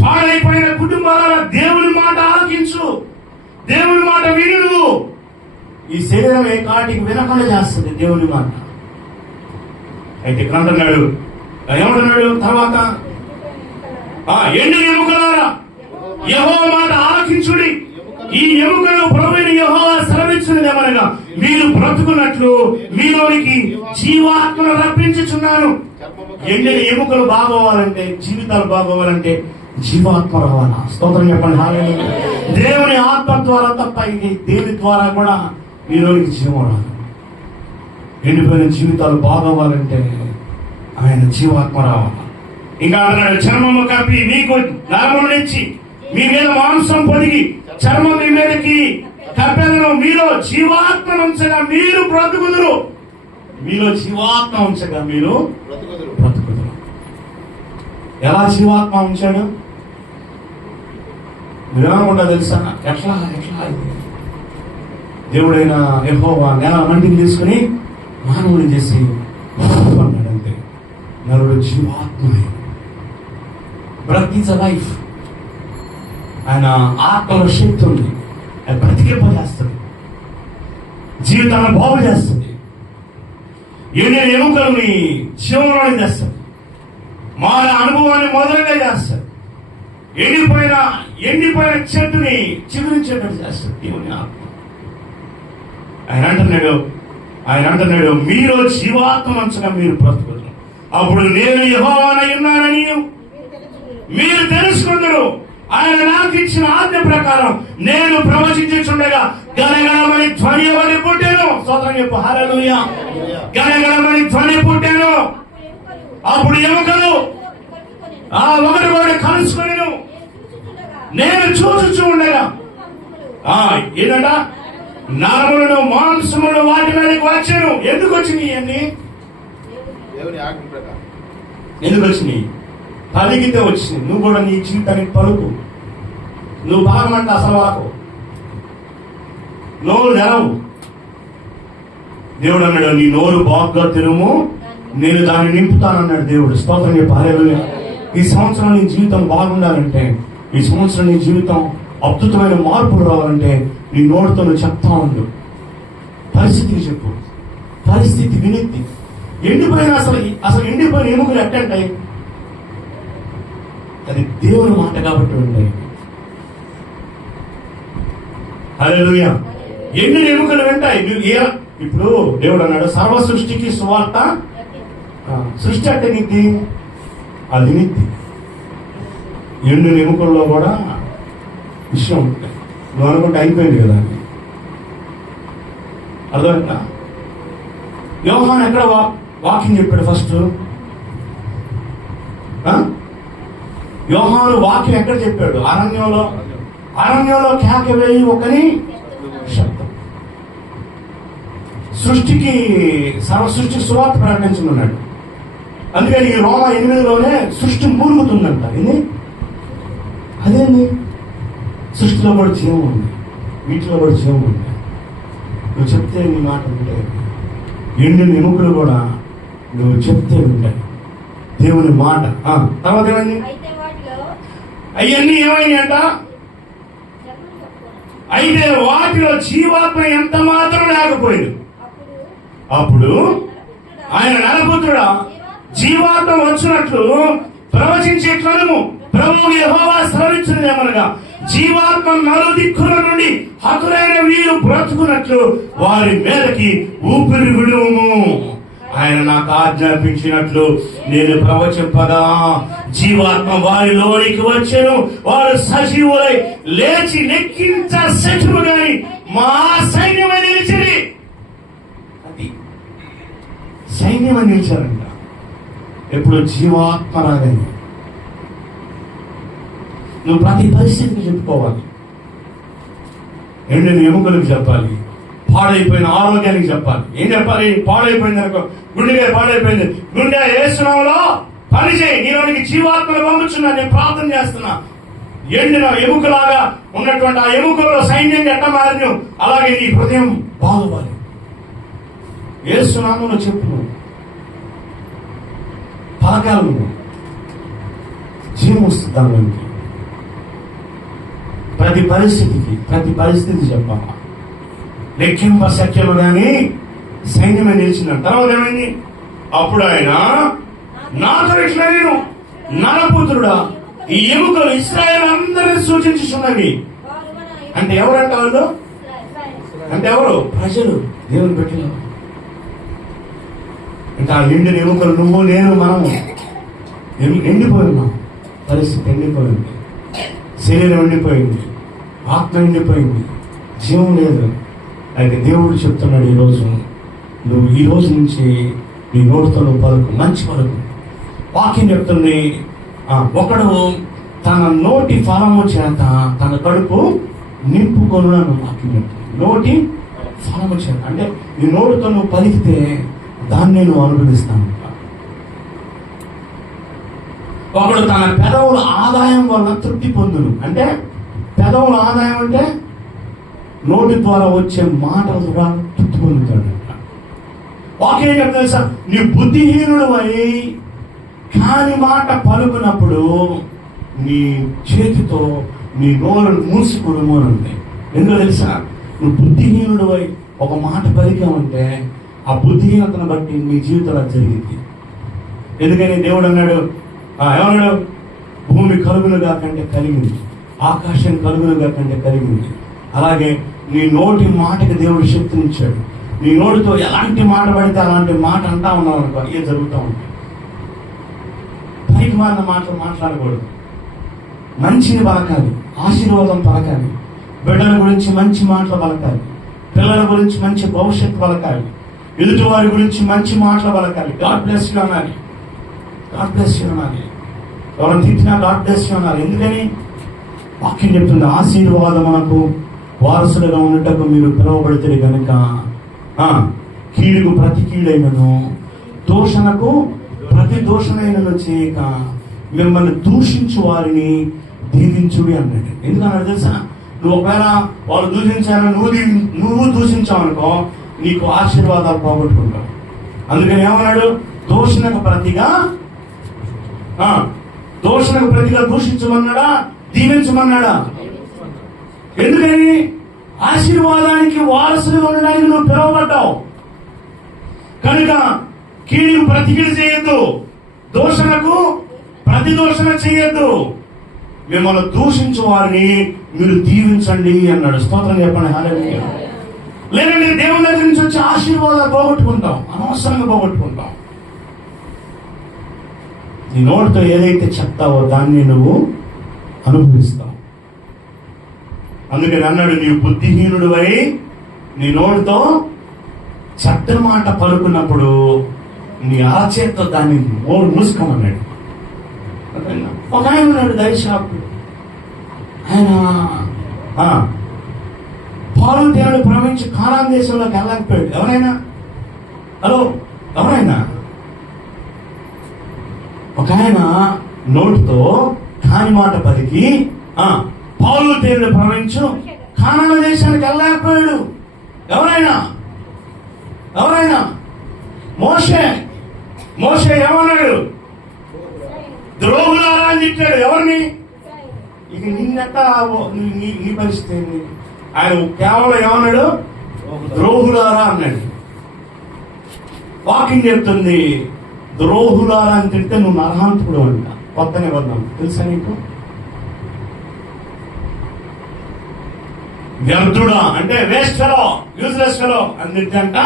పాడైపోయిన కుటుంబాలారా దేవుని మాట ఆలకించు, దేవుని మాట విను. నువ్వు ఈ శరీరం ఏ కాటికి వినకుండా చేస్తుంది దేవుని మాట. అయితే ఇక్కడ అంటున్నాడు, ఏమంటున్నాడు తర్వాత? ఎండిన ఎముకలారా యెహోవా మాట ఆలకించుడి. ఈ ఎముకలు ప్రభువైన యెహోవా సెలవిచ్చినదేమనగా, మీరు బ్రతుకున్నట్లు మీలోనికి జీవాత్మను రప్పించుచున్నాను. ఎండిన ఎముకలు బాగోవాలంటే, జీవితాలు బాగోవాలంటే జీవాత్మ రావాలా? స్తోత్రం చెప్పండి. హల్లెలూయా. దేవుని ఆత్మ ద్వారా తప్ప ఇది దేని ద్వారా కూడా మీలోనికి జీవం రాదు. ఎండిపోయిన జీవితాలు బాగోవాలంటే ఆయన జీవాత్మ రావాలి. ఇంకా అంటున్నాడు, చర్మము కప్పి మీకు నరమునిచ్చి మీ మీద మాంసం పొదిగి చర్మం మీ మీదకి కప్పెదను, మీలో జీవాత్మను ఉంచగా మీరు బ్రతుకుదురు. మీలో జీవాత్మ ఉంచగా మీరు బ్రతుకుదురు. ఎలా జీవాత్మ ఉంచాడు? మీరేమనుకుంటా తెలుసా? ఎట్లా దేవుడైన యెహోవా నెల మంటిని తీసుకుని మానవుని చేసి అన్నాడంటే నరుడు జీవాత్మ. Breath is a life. ఆయన ఆత్మలో శక్తి ఉంది. అది బ్రతికింపజేస్తుంది, జీవితాన్ని బాగు చేస్తుంది, ఎండిన ఎముకల్ని జీవంలోకి తెస్తుంది, మాన అనుభవాన్ని మొదలుగా చేస్తుంది, ఎండిపోయిన చెట్టుని చిగురించేటట్టు చేస్తుంది దేవుని ఆత్మ. ఆయన అంటున్నాడు మీరు జీవాత్మ మంచుగా మీరు బ్రతుకుతారు, అప్పుడు నేను యెహోవానై ఉన్నానని మీరు తెలుసుకుందరు. ఆయన నాకు ఇచ్చిన ఆజ్ఞ ప్రకారం నేను ప్రవచించుచుండగా గణగణమని ధ్వని ఎవరి పుట్టాను. స్తోత్రం చెప్పు, హల్లెలూయా. గణగణమని ధ్వని పుట్టాను. అప్పుడు ఎముకలు ఒకటి కూడా కలుసుకొని నేను చూచుచూ ఉండగా ఏదంట నరములను మాంసములు వాటి మీదకి వచ్చాను. ఎందుకు వచ్చినాయి అన్ని? దేవుని ఆజ్ఞ ప్రకారం ఎందుకు వచ్చినాయి? పలికితే వచ్చినాయి. నువ్వు కూడా నీ జీవితానికి పలుకు. నువ్వు పలకమంటే అసలు వాకు నోరు తెరవు. దేవుడు అన్నాడు నీ నోరు బాగుగా తెరుము, నేను దాన్ని నింపుతానన్నాడు దేవుడు. స్తోత్రం చెప్పు, హల్లెలూయా. ఈ సంవత్సరం నీ జీవితం బాగుండాలంటే, ఈ సంవత్సరం నీ జీవితం అద్భుతమైన మార్పులు రావాలంటే నీ నోటితో నువ్వు చెప్తా ఉండు. పరిస్థితికి చెప్పు, పరిస్థితి వినెత్తి. ఎండిపోయిన అసలు ఎండిపోయిన ఎముకలు ఎట్టంటాయి? అది దేవుని మాట కాబట్టి ఉంటాయి. హల్లెలూయా. ఎండిన ఎముకలు వింటాయి. ఇప్పుడు దేవుడు అన్నాడు సర్వ సృష్టికి సువార్త. సృష్టి అంటే నిత్తి, అది నిత్తి. ఎండిన ఎముకల్లో కూడా విషయం ఉంటాయి. నువ్వు అనుకుంటే అయిపోయింది కదా అని. అర్థమైందా? యోహాను ఎక్కడ వాకింగ్ చెప్పాడు ఫస్ట్? యోహాను వాక్యం ఎక్కడ చెప్పాడు? అరణ్యంలో కేక వేయి ఒకని శబ్దం. సర్వసృష్టికి సువార్త ప్రకటించమన్నాడు. అందుకని ఈ రోమా 8లోనే సృష్టి మూలుగుతుందంట. ఇది అదేంది? సృష్టిలో కూడా జీవం ఉంది, వీటిలో కూడా జీవం ఉంది. నువ్వు చెప్తే నీ మాట ఉంటాయి. ఎండిన ఎముకలు కూడా నువ్వు చెప్తే ఉంటాయి దేవుని మాట. తర్వాత ఏమైంది? అవన్నీ ఏమైంది అంట? అయితే వాటిలో జీవాత్మ ఎంత మాత్రం లేకపోయింది. అప్పుడు ఆయన నరపుత్రుడా జీవాత్మ వచ్చినట్లు ప్రవచించేట్లను ప్రభువు యెహోవా శ్రవించినదేమనగా జీవాత్మ నలుదిక్కుల నుండి హతులైన వీరు బ్రతుకున్నట్లు వారి మీదకి ఊపిరి విడుము. ఆయన నాకు ఆజ్ఞాపించినట్లు నేను ప్రవచింపగా జీవాత్మ వారిలోనికి వచ్చెను. వారు సజీవులై లేచి లెక్కించ శక్తులు గాని మా సైన్యమై నిలిచింది. అది సైన్యమై నిలిచారంట. ఎప్పుడు జీవాత్మ రాగానే నువ్వు ప్రతి పరిస్థితికి చెప్పుకోవాలి. ఎండిన ఎముకలకు చెప్పాలి, పాడైపోయిన ఆరోగ్యానికి చెప్పాలి. ఏం చెప్పాలి? పాడైపోయింది అనుకో, గుండెగా పాడైపోయింది, గుండె యేసునామములో పనిచేయి, నీలోనికి జీవాత్మను పంపుచున్నా, నేను ప్రార్థన చేస్తున్నా. ఎండిన ఎముకలాగా ఉన్నటువంటి ఆ ఎముకల్లో సైన్యంగా ఎట్ట మారిను అలాగే నీ హృదయం బాగుపడాలి. యేసునామములో చెప్పు, పలకాలు జీవం వస్తుంది దానికి. ప్రతి పరిస్థితి చెప్పాలి. లెక్కింప శక్యము గాని సైన్యమే నిలిచిందని. తర్వాత ఏమైంది? అప్పుడు ఆయన నాతో ఇట్లా నేను నరపుత్రుడా ఈ ఎముకలు ఇశ్రాయేలు అందరినీ సూచించుచున్నవి. అంటే ఎవరంట వాళ్ళు? అంటే ఎవరు? ప్రజలు, దేవుని పెట్టిన. అంటే ఆ ఎండిన ఎముకలు నువ్వు నేను మనము ఎండిపోయి ఉన్నాం. పరిస్థితి ఎండిపోయింది, శరీరం ఎండిపోయింది, ఆత్మ ఎండిపోయింది, జీవం లేదు. అయితే దేవుడు చెప్తున్నాడు ఈరోజు నువ్వు ఈ రోజు నుంచి నీ నోటితో నువ్వు పలుకు, మంచి పలుకు. వాక్యం చెప్తుంది ఒకడు తన నోటి ఫలము చేత తన కడుపు నింపుకొను అని వాక్యం చెప్తుంది. నోటి ఫలము చేత అంటే నీ నోటితో నువ్వు పలికితే దాన్ని నువ్వు అనుభవిస్తాను. ఒకడు తన పెదవుల ఆదాయం వల్ల తృప్తి పొందును. అంటే పెదవుల ఆదాయం అంటే నోటి ద్వారా వచ్చే మాటల ద్వారా తృప్తి పొందుతాడు. వాక్యం చెప్తా తెలుసా? నీ బుద్ధిహీనుడు అయి కాని మాట పలుకున్నప్పుడు నీ చేతితో నీ నోరు మూసుకుడుము అని ఉంది. ఎందుకో తెలుసా, నువ్వు బుద్ధిహీనుడివై ఒక మాట పలికావంటే ఆ బుద్ధిహీనతను బట్టి నీ జీవితంలో జరిగింది. ఎందుకని దేవుడు అన్నాడు, ఏమన్నాడు, భూమి కలుగునుగా కంటే కలిగింది, ఆకాశం కలుగునుగా కంటే కలిగింది. అలాగే నీ నోటి మాటకి దేవుడు శక్తినిచ్చాడు. నీ నోటితో ఎలాంటి మాట పడితే అలాంటి మాట అంటా ఉన్నావు అనుకో, ఏ జరుగుతూ ఉంటాయి. పైకి మారిన మాటలు మాట్లాడకూడదు. మంచిని పలకాలి, ఆశీర్వాదం పలకాలి, బిడ్డల గురించి మంచి మాటలు పలకాలి, పిల్లల గురించి మంచి భవిష్యత్తు పలకాలి, ఎదుటి వారి గురించి మంచి మాటలు పలకాలి. గాడ్ బ్లెస్ యూ అనాలి, గాడ్ బ్లెస్ యూ అనాలి. ఎవరైనా తిట్టినా గాడ్ బ్లెస్ యూ అనాలి. ఎందుకని వాక్యం చెప్తుంది, ఆశీర్వాదమునకు వారసులుగా ఉండటకు మీరు పిలువబడితే గనుక కీడుకు ప్రతి కీడైనను దూషణకు ప్రతి దూషణైనను చేయక మిమ్మల్ని దూషించు వారిని దీవించుడి అన్నాడు. ఎందుకన్నాడు తెలుసా, నువ్వు ఒకవేళ వాళ్ళు దూషించాలని నువ్వు దూషించావు అనుకో, నీకు ఆశీర్వాదాలు పోగొట్టుకుంటావు. అందుకని ఏమన్నాడు, దూషణకు ప్రతిగా దూషించమన్నాడా, దీవించమన్నాడా? ఎందుకని? ఆశీర్వాదానికి వారసులుగా ఉండడానికి నువ్వు పిలువబడ్డావు కనుక కీడుకు ప్రతికీడు చేయొద్దు, దూషణకు ప్రతి దూషణ చేయొద్దు, మిమ్మల్ని దూషించు వారిని మీరు దీవించండి అన్నాడు. స్తోత్రం చెప్పండి, హల్లెలూయా. లేదంటే దేవుని దగ్గర నుంచి వచ్చే ఆశీర్వాదాలు పోగొట్టుకుంటాం, అనవసరంగా పోగొట్టుకుంటాం. నీ నోటితో ఏదైతే చెప్తావో దాన్ని నువ్వు అనుభవిస్తావు. అందుకని అన్నాడు, నీవు బుద్ధిహీనుడివై నీ నోటితో చెడ్డ మాట పలుకున్నప్పుడు నీ ఆచేత్తో దాన్ని నోరు మూసుకోమన్నాడు. ఒక ఆయన ఉన్నాడు దైవశాపుడు, ఆయన పాలు తేనెలు ప్రవహించి కానాన్ దేశంలోకి వెళ్ళకపోయాడు. ఎవరైనా ఎవరైనా ఒక ఆయన నోటితో కాని మాట పలికి పాలు తేనెలు ప్రవహించు కానాన్ దేశానికి వెళ్ళలేకపోయాడు. ఎవరైనా మోషే ఏమన్నాడు, ద్రోహులారా అని తిట్టాడు. ఎవరిని? ఇక నిన్నెట్ట నీ పరిస్థితి ఏంటి? ఆయన కేవలం ఏమన్నాడు, ద్రోహులారా అన్నాడు. వాకింగ్ చెప్తుంది, ద్రోహులారా అని తింటే నువ్వు నరహాంతుడు అంట. కొత్త నిబంధన తెలుసా నీకు? వ్యర్థుడా అంటే వేస్ట్ ఫెలో, యూజ్లెస్ ఫెలో అని తింటే అంట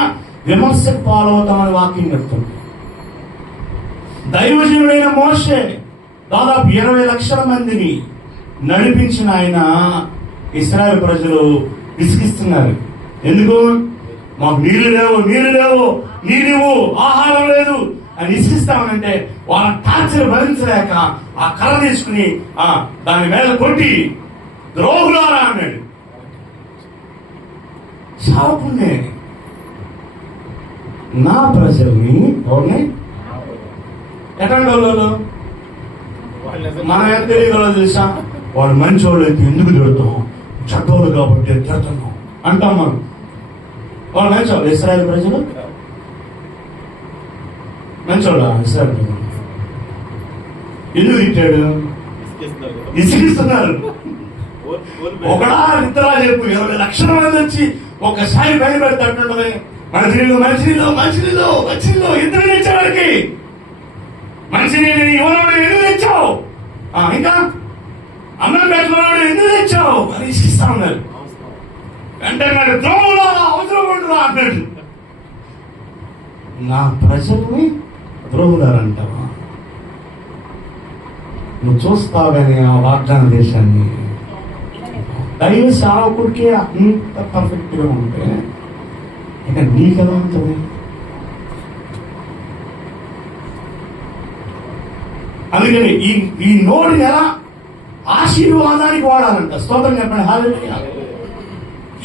విమర్శకు పాలవుతామని వాకింగ్ చెప్తుంది. దైవజనుడైన మోషే దాదాపు 20 లక్షల మందిని నడిపించిన ఆయన ఇశ్రాయేలు ప్రజలు విసిగిస్తున్నారు. ఎందుకు? మాకు నీళ్లు లేవు, ఆహారం లేదు అని విసిగిస్తామనంటే వాళ్ళ టార్చర్ భరించలేక ఆ కర్ర తీసుకుని దాని మీద కొట్టి ద్రోహులారా అన్నాడు. శాపునే నా ప్రజల్ని ఎవరిని ఎటువంటి వాళ్ళు మనం ఎంత తెలియగల తెలుసా? వాళ్ళు మంచి వాళ్ళు అయితే ఎందుకు తిడతాం, చెడ్డోళ్ళు కాబట్టి తిడుతున్నాం అంటాం మనం. వాళ్ళు మంచోళ్ళు, ఇశ్రాయేలు ప్రజలు మంచోళ్ళ? ఇశ్రాయేలు ప్రజలు ఎందుకు తిట్టాడు? ఇసిగిస్తున్నారు. ఒకడా ఇద్దరా చెప్పు, 20 లక్షల మంది వచ్చి ఒకసారి బయలుపెడతాంటుంటది. మంచినీళ్ళు ఇద్దరు తెచ్చేవాడికి మంచినీళ్ళు ఇవ్వనోడు ఎందుకు తెచ్చావు, ఇంకా అన్నం పెట్టినవాడు ఎందుకు తెచ్చావు అని ఇసిగిస్తా ఉన్నారు. అంటే నాకు ద్రోహులా అవసరం ఉండరా అన్నాడు. నా ప్రజల్ని ద్రోహులారంటావా? నువ్వు చూస్తావు కానీ ఆ వాగ్దాన దేశాన్ని దైవ సేవకుడికి అంత పర్ఫెక్ట్ గా ఉంటే ఇక నీకెలా ఉంటుంది? అందుకని ఈ నోటిని ఎలా ఆశీర్వాదానికి వాడాలంట. స్తోత్రం చెప్పండి, హల్లెలూయా.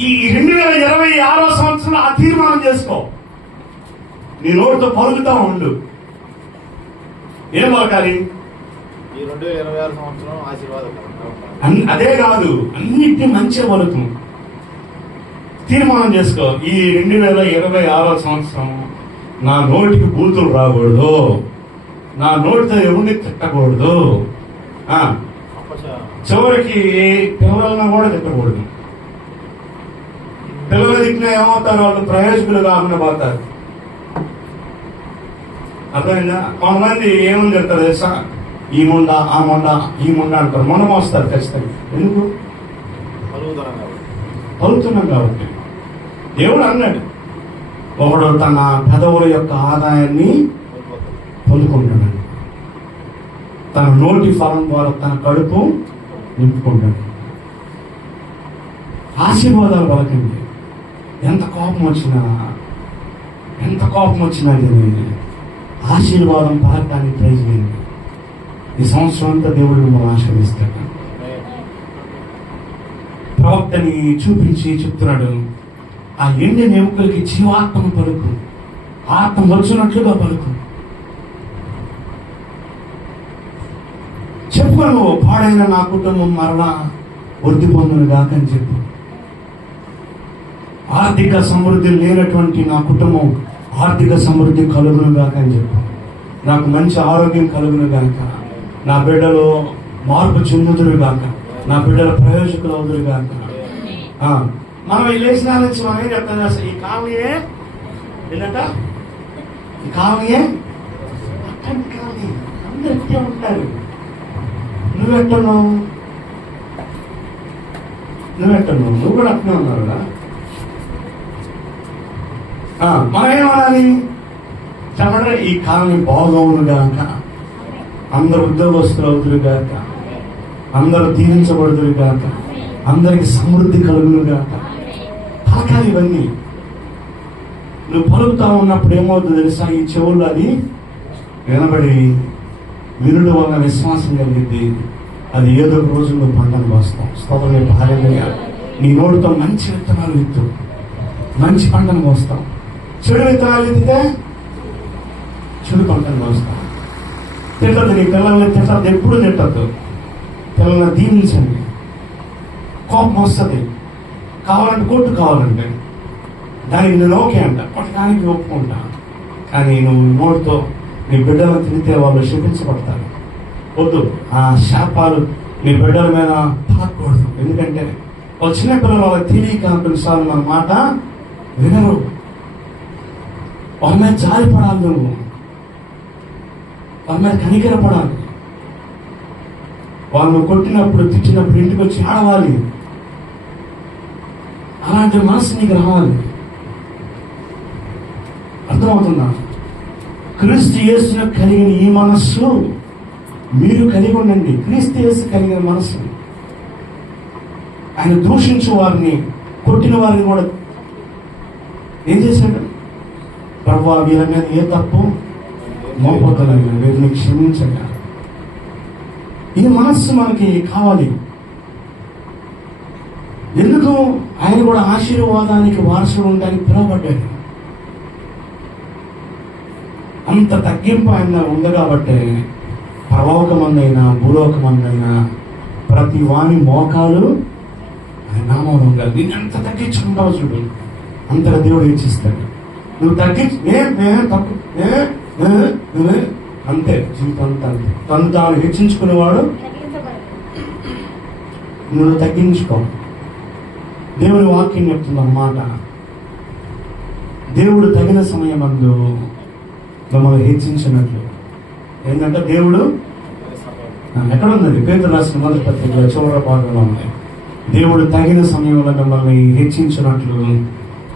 ఈ 2026వ సంవత్సరంలో ఆ తీర్మానం చేసుకో. నీ నోటితో పలుకుతా ఉండు. ఏం పలకాలి? ఈ 2026 సంవత్సరం ఆశీర్వాదకరం. అదే కాదు, అన్నిటినీ మంచిగా పలుకు. తీర్మానం చేసుకో, ఈ 2026వ సంవత్సరం నా నోటికి బూతులు రాకూడదు, నా నోటితో ఎవరిని తిట్టకూడదు, చివరికి పిల్లలను కూడా తిట్టకూడదు. పిల్లల దిక్కున ఏమవుతారు? వాళ్ళు ప్రయోజకులు కాకుండా పోతారు. అర్థమైందా? కొంతమంది ఏమని చెప్తారు తెలుసా? ఈ ముండ, ఆ ముండ, ఈ ముండ అంటారు. మొండ మోస్తారు ఖచ్చితంగా. ఎందుకు? అవుతున్నాం కాబట్టి. దేవుడు అన్నాడు, ఒకడు తన పెదవుల యొక్క ఆదాయాన్ని పొందుకుంటాడు, తన నోటి ఫలం ద్వారా తన కడుపు నింపుకుంటాడు. ఆశీర్వాదాలు పలకండి. ఎంత కోపం వచ్చినా ఆశీర్వాదం పలకడానికి ట్రై చేయండి. ఈ సంవత్సరం అంతా దేవుడు మిమ్మల్ని ఆశీర్వదిస్తాడు. ప్రవక్తని చూపించి చెప్తున్నాడు, ఆ ఎండిన ఎముకలకి జీవాత్మను పలుకు, ఆత్మ వచ్చినట్లుగా పలుకు. చెప్పుకోను, పాడైన నా కుటుంబం మరలా వృద్ధి పొందును గాక అని చెప్పు. ఆర్థిక సమృద్ధి లేనటువంటి నా కుటుంబం ఆర్థిక సమృద్ధి కలుగును గాక అని చెప్పు. నాకు మంచి ఆరోగ్యం కలుగును గాక, నా బిడ్డలు మార్పు చెందుదురు గాక, నా బిడ్డల ప్రయోజకులు అవుదురు గాక. మనం లేచిన నుంచి మనం ఏం చెప్తాం అసలు? ఈ కాలనీయే ఏంటంట? ఈ కాలనీయే అట్లాంటి కాలనీ, అందరూ ఎట్టే ఉంటారు. నువ్వెట్టను నువ్వు కూడా అట్నే ఉన్నావు కదా. మనం ఏమనాలి చెప్పండి? ఈ కాలనీ బాగవును గాక, అందరు ఉద్యోగస్తులు అవుతురు గాక, అందరూ దీవించబడుతురు గాక, అందరికి సమృద్ధి కలుగును గాక. పలకాలి ఇవన్నీ. నువ్వు పలుకుతా ఉన్నప్పుడు ఏమవుతుంది తెలుసా? ఈ చెవుల్లో అది వినబడి వినుడు వల్ల విశ్వాసం కలిగింది. అది ఏదో ఒక రోజు నువ్వు పంటను వస్తావు. స్తోత్రం. హల్లెలూయా. నీ నోటితో మంచి విత్తనాలు విత్తు, మంచి పంటను కోస్తావు. చెడు విత్తనాలు విత్తితే చెడు పంటను కోస్తావు. తిట్టద్దు, నీ పిల్లల్ని తిట్టద్దు, ఎప్పుడు తిట్టద్దు. పిల్లల్ని దీవించండి. కోపం వస్తుంది, కావాలంటే కొట్టు, కావాలంటే దానికి నేను ఓకే అంట, కొట్టడానికి ఒప్పుకుంటా. కానీ నువ్వు నోటితో నీ బిడ్డలను తిరిగితే వాళ్ళు శపించబడతారు. వద్దు, ఆ శాపాలు నీ బిడ్డల మీద పడకూడదు. ఎందుకంటే వాళ్ళు చిన్నపిల్లలు, వాళ్ళకి తెలియక కొన్నిసార్లు మన మాట వినరు. వాళ్ళ మీద జాలిపడాలి, నువ్వు వాళ్ళ మీద కనికరపడాలి. వాళ్ళు కొట్టినప్పుడు తిట్టినప్పుడు ఇంటికి వచ్చి ఆడవాలి. అలాంటి మనసు నీకు రావాలి. అర్థమవుతుందా? క్రీస్తు యేసును కలిగిన ఈ మనస్సు మీరు కలిగి ఉండండి. క్రీస్తు యేసు కలిగిన మనస్సు. ఆయన దూషించు వారిని, కొట్టిన వారిని కూడా ఏం చేశాడు? ప్రభువా, వీరి మీద ఏ తప్పు మోపొద్దనైనా వీరిని క్షమించగా. ఈ మనస్సు మనకి కావాలి. ఎందుకు? ఆయన కూడా ఆశీర్వాదానికి వారసుడు ఉండడానికి పిలువబడ్డాడు. అంత తగ్గింపు ఆయన ఉంది కాబట్టి పరలోకమందైనా భూలోకమందైనా ప్రతి వాని మోకాలు ఆయన నామం ఉండాలి. నేను ఎంత తగ్గించుకుంటావు చూడు, అంతగా దేవుడు హెచ్చిస్తాడు. నువ్వు అంతే జీవితం అంతా అంతే. తను తాను హెచ్చించుకునేవాడు నువ్వు తగ్గించుకో. దేవుని వాక్యం చెప్తుంది అన్నమాట. దేవుడు తగిన సమయమందు మమ్మల్ని హెచ్చించినట్లు. ఏంటంటే దేవుడు ఎక్కడ ఉందండి? పేతురు రాసిన మొదటి పత్రికలో చివరి భాగంలో ఉంది. దేవుడు తగిన సమయంలో మిమ్మల్ని హెచ్చించినట్లు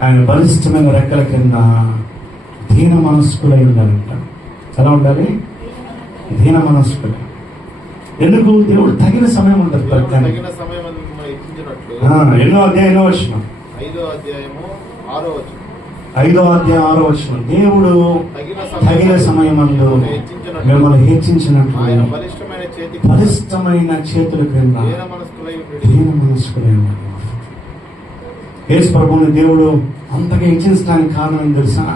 ఆయన బలిష్టమైన రెక్కల కింద దీన మనస్కులై ఉండాలంట. ఎలా ఉండాలి? దీన మనస్కులు. ఎందుకు? దేవుడు తగిన సమయం ఉంటుంది. ఎన్నో అధ్యాయం 5వ అధ్యాయం 6వ వచనం. దేవుడు తగిన సమయమందు మిమ్మల్ని హెచ్చించినట్లు బలిష్టమైన చేతుల క్రింద దీన మనస్కులై ఉండాలి. యేసు ప్రభువుని దేవుడు అంతగా హెచ్చించడానికి కారణం ఏం తెలుసా?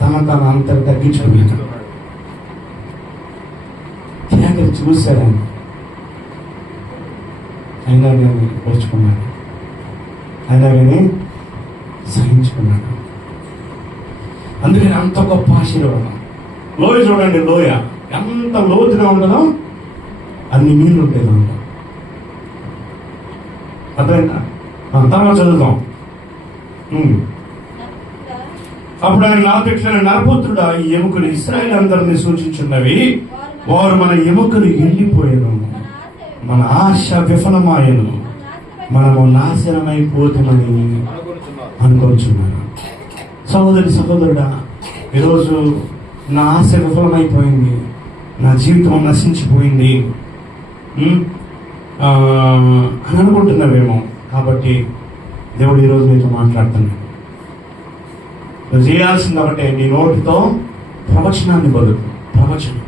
తన అంతగా తగ్గించుకున్నాడు. చూశాడు, అయినా కానీ ఓర్చుకున్నాడు, అయినా కానీ సహించుకున్నాడు. అందుకని అంత గొప్ప ఆశీర్వాదం. లోయ చూడండి, లోయ ఎంత లోతుగా ఉండదో అన్ని నీళ్ళు ఉంటాయి దాంట్లో. అర్థమైందా? తర్వాత చదువుతాం. అప్పుడు ఆయన నాతో ఇట్లా, నరపుత్రుడా, ఈ ఎముకలు ఇశ్రాయేలు అందరినీ సూచించున్నవి. వారు మన ఎముకలు ఎండిపోయాను, మన ఆశ విఫలమాయను, మనము నాశనమైపోతామని అనుకుంటున్నాను. సహోదరుడా, ఈరోజు నా ఆశ విఫలమైపోయింది, నా జీవితం నశించిపోయింది అని అనుకుంటున్నావేమో. కాబట్టి దేవుడు ఈరోజు మీతో మాట్లాడుతున్నాడు. నువ్వు చేయాల్సింది ఒకటే, నీ నోటితో ప్రవచనాన్ని బదులు ప్రవచనం.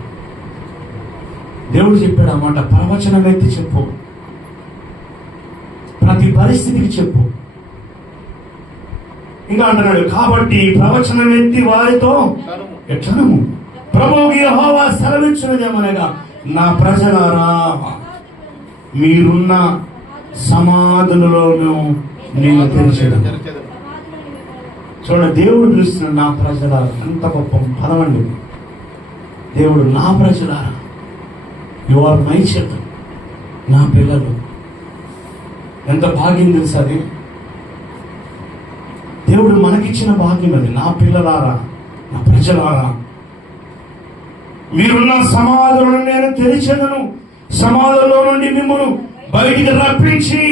దేవుడు చెప్పాడు అన్నమాట, ప్రవచనం ఎత్తి చెప్పు, ప్రతి పరిస్థితికి చెప్పు. ఇంకా అంటున్నాడు, కాబట్టి ప్రవచనం ఎత్తి వారితో ఎట్లనము ప్రభువు యెహోవా సెలవిచ్చినదేమనగా, నా ప్రజలారా, మీరున్న సమాధులలో నేను తెరిచేదను. చూడండి, దేవుడు పిలుస్తున్నాడు, నా ప్రజలారా. ఎంత గొప్ప పదం అండి. దేవుడు నా ప్రజలారా, యు ఆర్ మై చిల్డ్రన్, నా పిల్లలు. ఎంత భాగ్యం తెలుసా అది? దేవుడు మనకిచ్చిన భాగ్యం అది. నా పిల్లలారా, నా ప్రజలారా, మీరున్న సమాధులను నేను తెరిచెదను, సమాధుల్లో నుండి మిమ్మల్ని బయటికి రప్పించి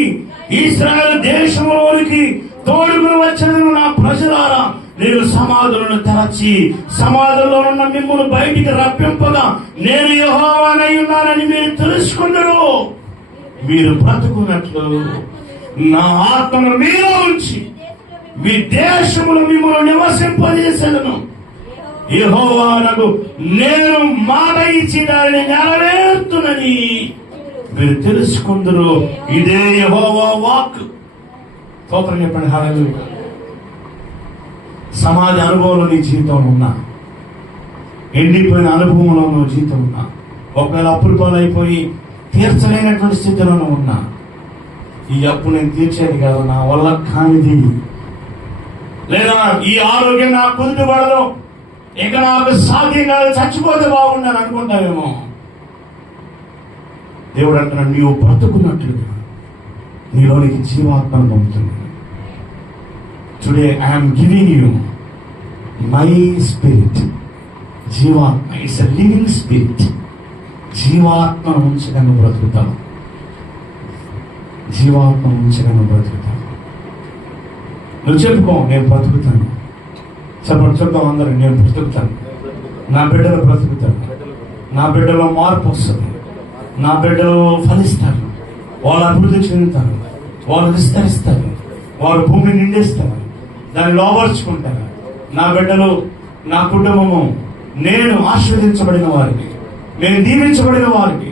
ఇశ్రాయేలు దేశంలోనికి తోడుకుని వచ్చేదను. నా ప్రజలారా, నేను సమాధులను తెరచి సమాధుల్లో ఉన్న మిమ్మల్ని బయటికి రప్పింపగా నేను యెహోవానై ఉన్నానని మీరు తెలుసుకున్నారు. మీరు బ్రతుకున్నట్లు నా ఆత్మను మీలో ఉంచి మీ దేశములు మిమ్మల్ని నివసింపజేసేదను. యెహోవానకు నేను మాట ఇచ్చి దానిని నెరవేర్తునని మీరు తెలుసుకుందరు. ఇదే యెహోవా వాక్. స్తోత్రం చెప్పండి. హల్లెలూయా. సమాజ అనుభవంలో నీ జీవితంలో ఉన్నా, ఎండిపోయిన అనుభవంలో నువ్వు జీవితం ఉన్నా, ఒకవేళ అప్పులు పాలైపోయి తీర్చలేనటువంటి స్థితిలో ఉన్నా, ఈ అప్పు నేను తీర్చేది కాదు, నా వల్ల కానిది, లేదా ఈ ఆరోగ్యం నాకు కుదుటపడదు, ఇక నాకు సాధ్యం కాదు, చచ్చిపోతే బాగుండాలని అనుకుంటావేమో. దేవుడు అంటున్నాడు, నీవు బ్రతుకున్నట్లుగా నీలోనికి జీవాత్మను పంపుతుంది. Today I'm giving you my spirit. జీవాత్మ ఇట్స్ ఎ లివింగ్ స్పిరిట్. జీవాత్మను ఉంచగా నువ్వు బ్రతుకుతావు. జీవాత్మను ఉంచగా నువ్వు బ్రతుకుతావు. నువ్వు చెప్పుకో, నేను బ్రతుకుతాను. చెప్తాం అందరూ, నేను బ్రతుకుతాను. నా బిడ్డలు బ్రతుకుతారు. నా బిడ్డలో మార్పు వస్తుంది. నా బిడ్డలు ఫలిస్తారు. వాళ్ళు అభివృద్ధి చెందుతారు. వాళ్ళు విస్తరిస్తారు. వారు భూమిని నిండేస్తారు, దాన్ని లోపరుచుకుంటారు. నా బిడ్డలు, నా కుటుంబము, నేను ఆశీర్వదించబడిన వారికి, నేను దీవించబడిన వారికి,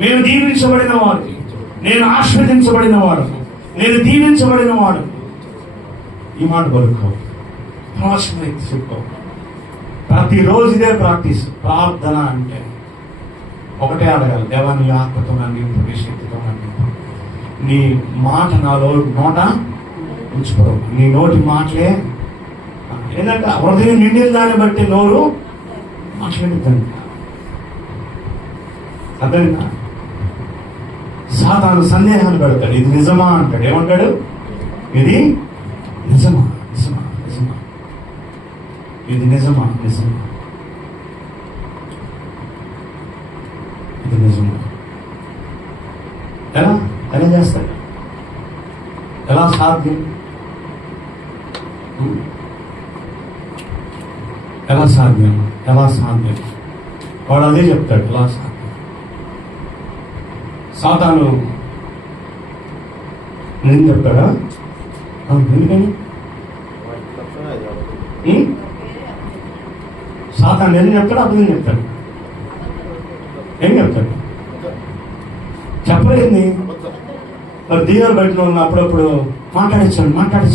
మేము దీవించబడిన వారికి, నేను ఆశీర్వదించబడిన వాడు, నేను దీవించబడిన వాడు. ఈ మాట పలుకో, ప్రవచనం చెప్పుకో. ప్రతిరోజు ఇదే ప్రాక్టీస్. ప్రార్థన అంటే ఒకటే అడగాలి, దేవా నీ ఆత్మతో నన్ను నింపు, నీ శక్తితో నన్ను నింపు. నీ మాట నాలో నోట ఉంచుకో. నీ నోటి మాటలే, ఏంటంటే హృదయం నిండిన దాన్ని బట్టి నోరు మాట్లాడుతుంది. అర్థమైందా? సాతాను సందేహాన్ని పెడతాడు, ఇది నిజమా అంటాడు. ఏమంటాడు? ఇది నిజమా, నిజమా, నిజమా, ఇది నిజమా, నిజమా, ఇది నిజమా. ఎలా ఎలా చేస్తాడు? ఎలా సాధ్యం? ఎలా సాధ్యం? ఎలా సాధ్యం? వాడు అదే చెప్తాడు, ఎలా సాధ్యం. సాతాను నేను చెప్తాడా? ఎందుకని సాతాను నేను చెప్తాడు, అబద్ధం చెప్తాడు. ఏం చెప్తాడు? చెప్పలేంది. మరి దీవాలు బయట ఉన్న అప్పుడప్పుడు మాట్లాడించండి అంటాడు.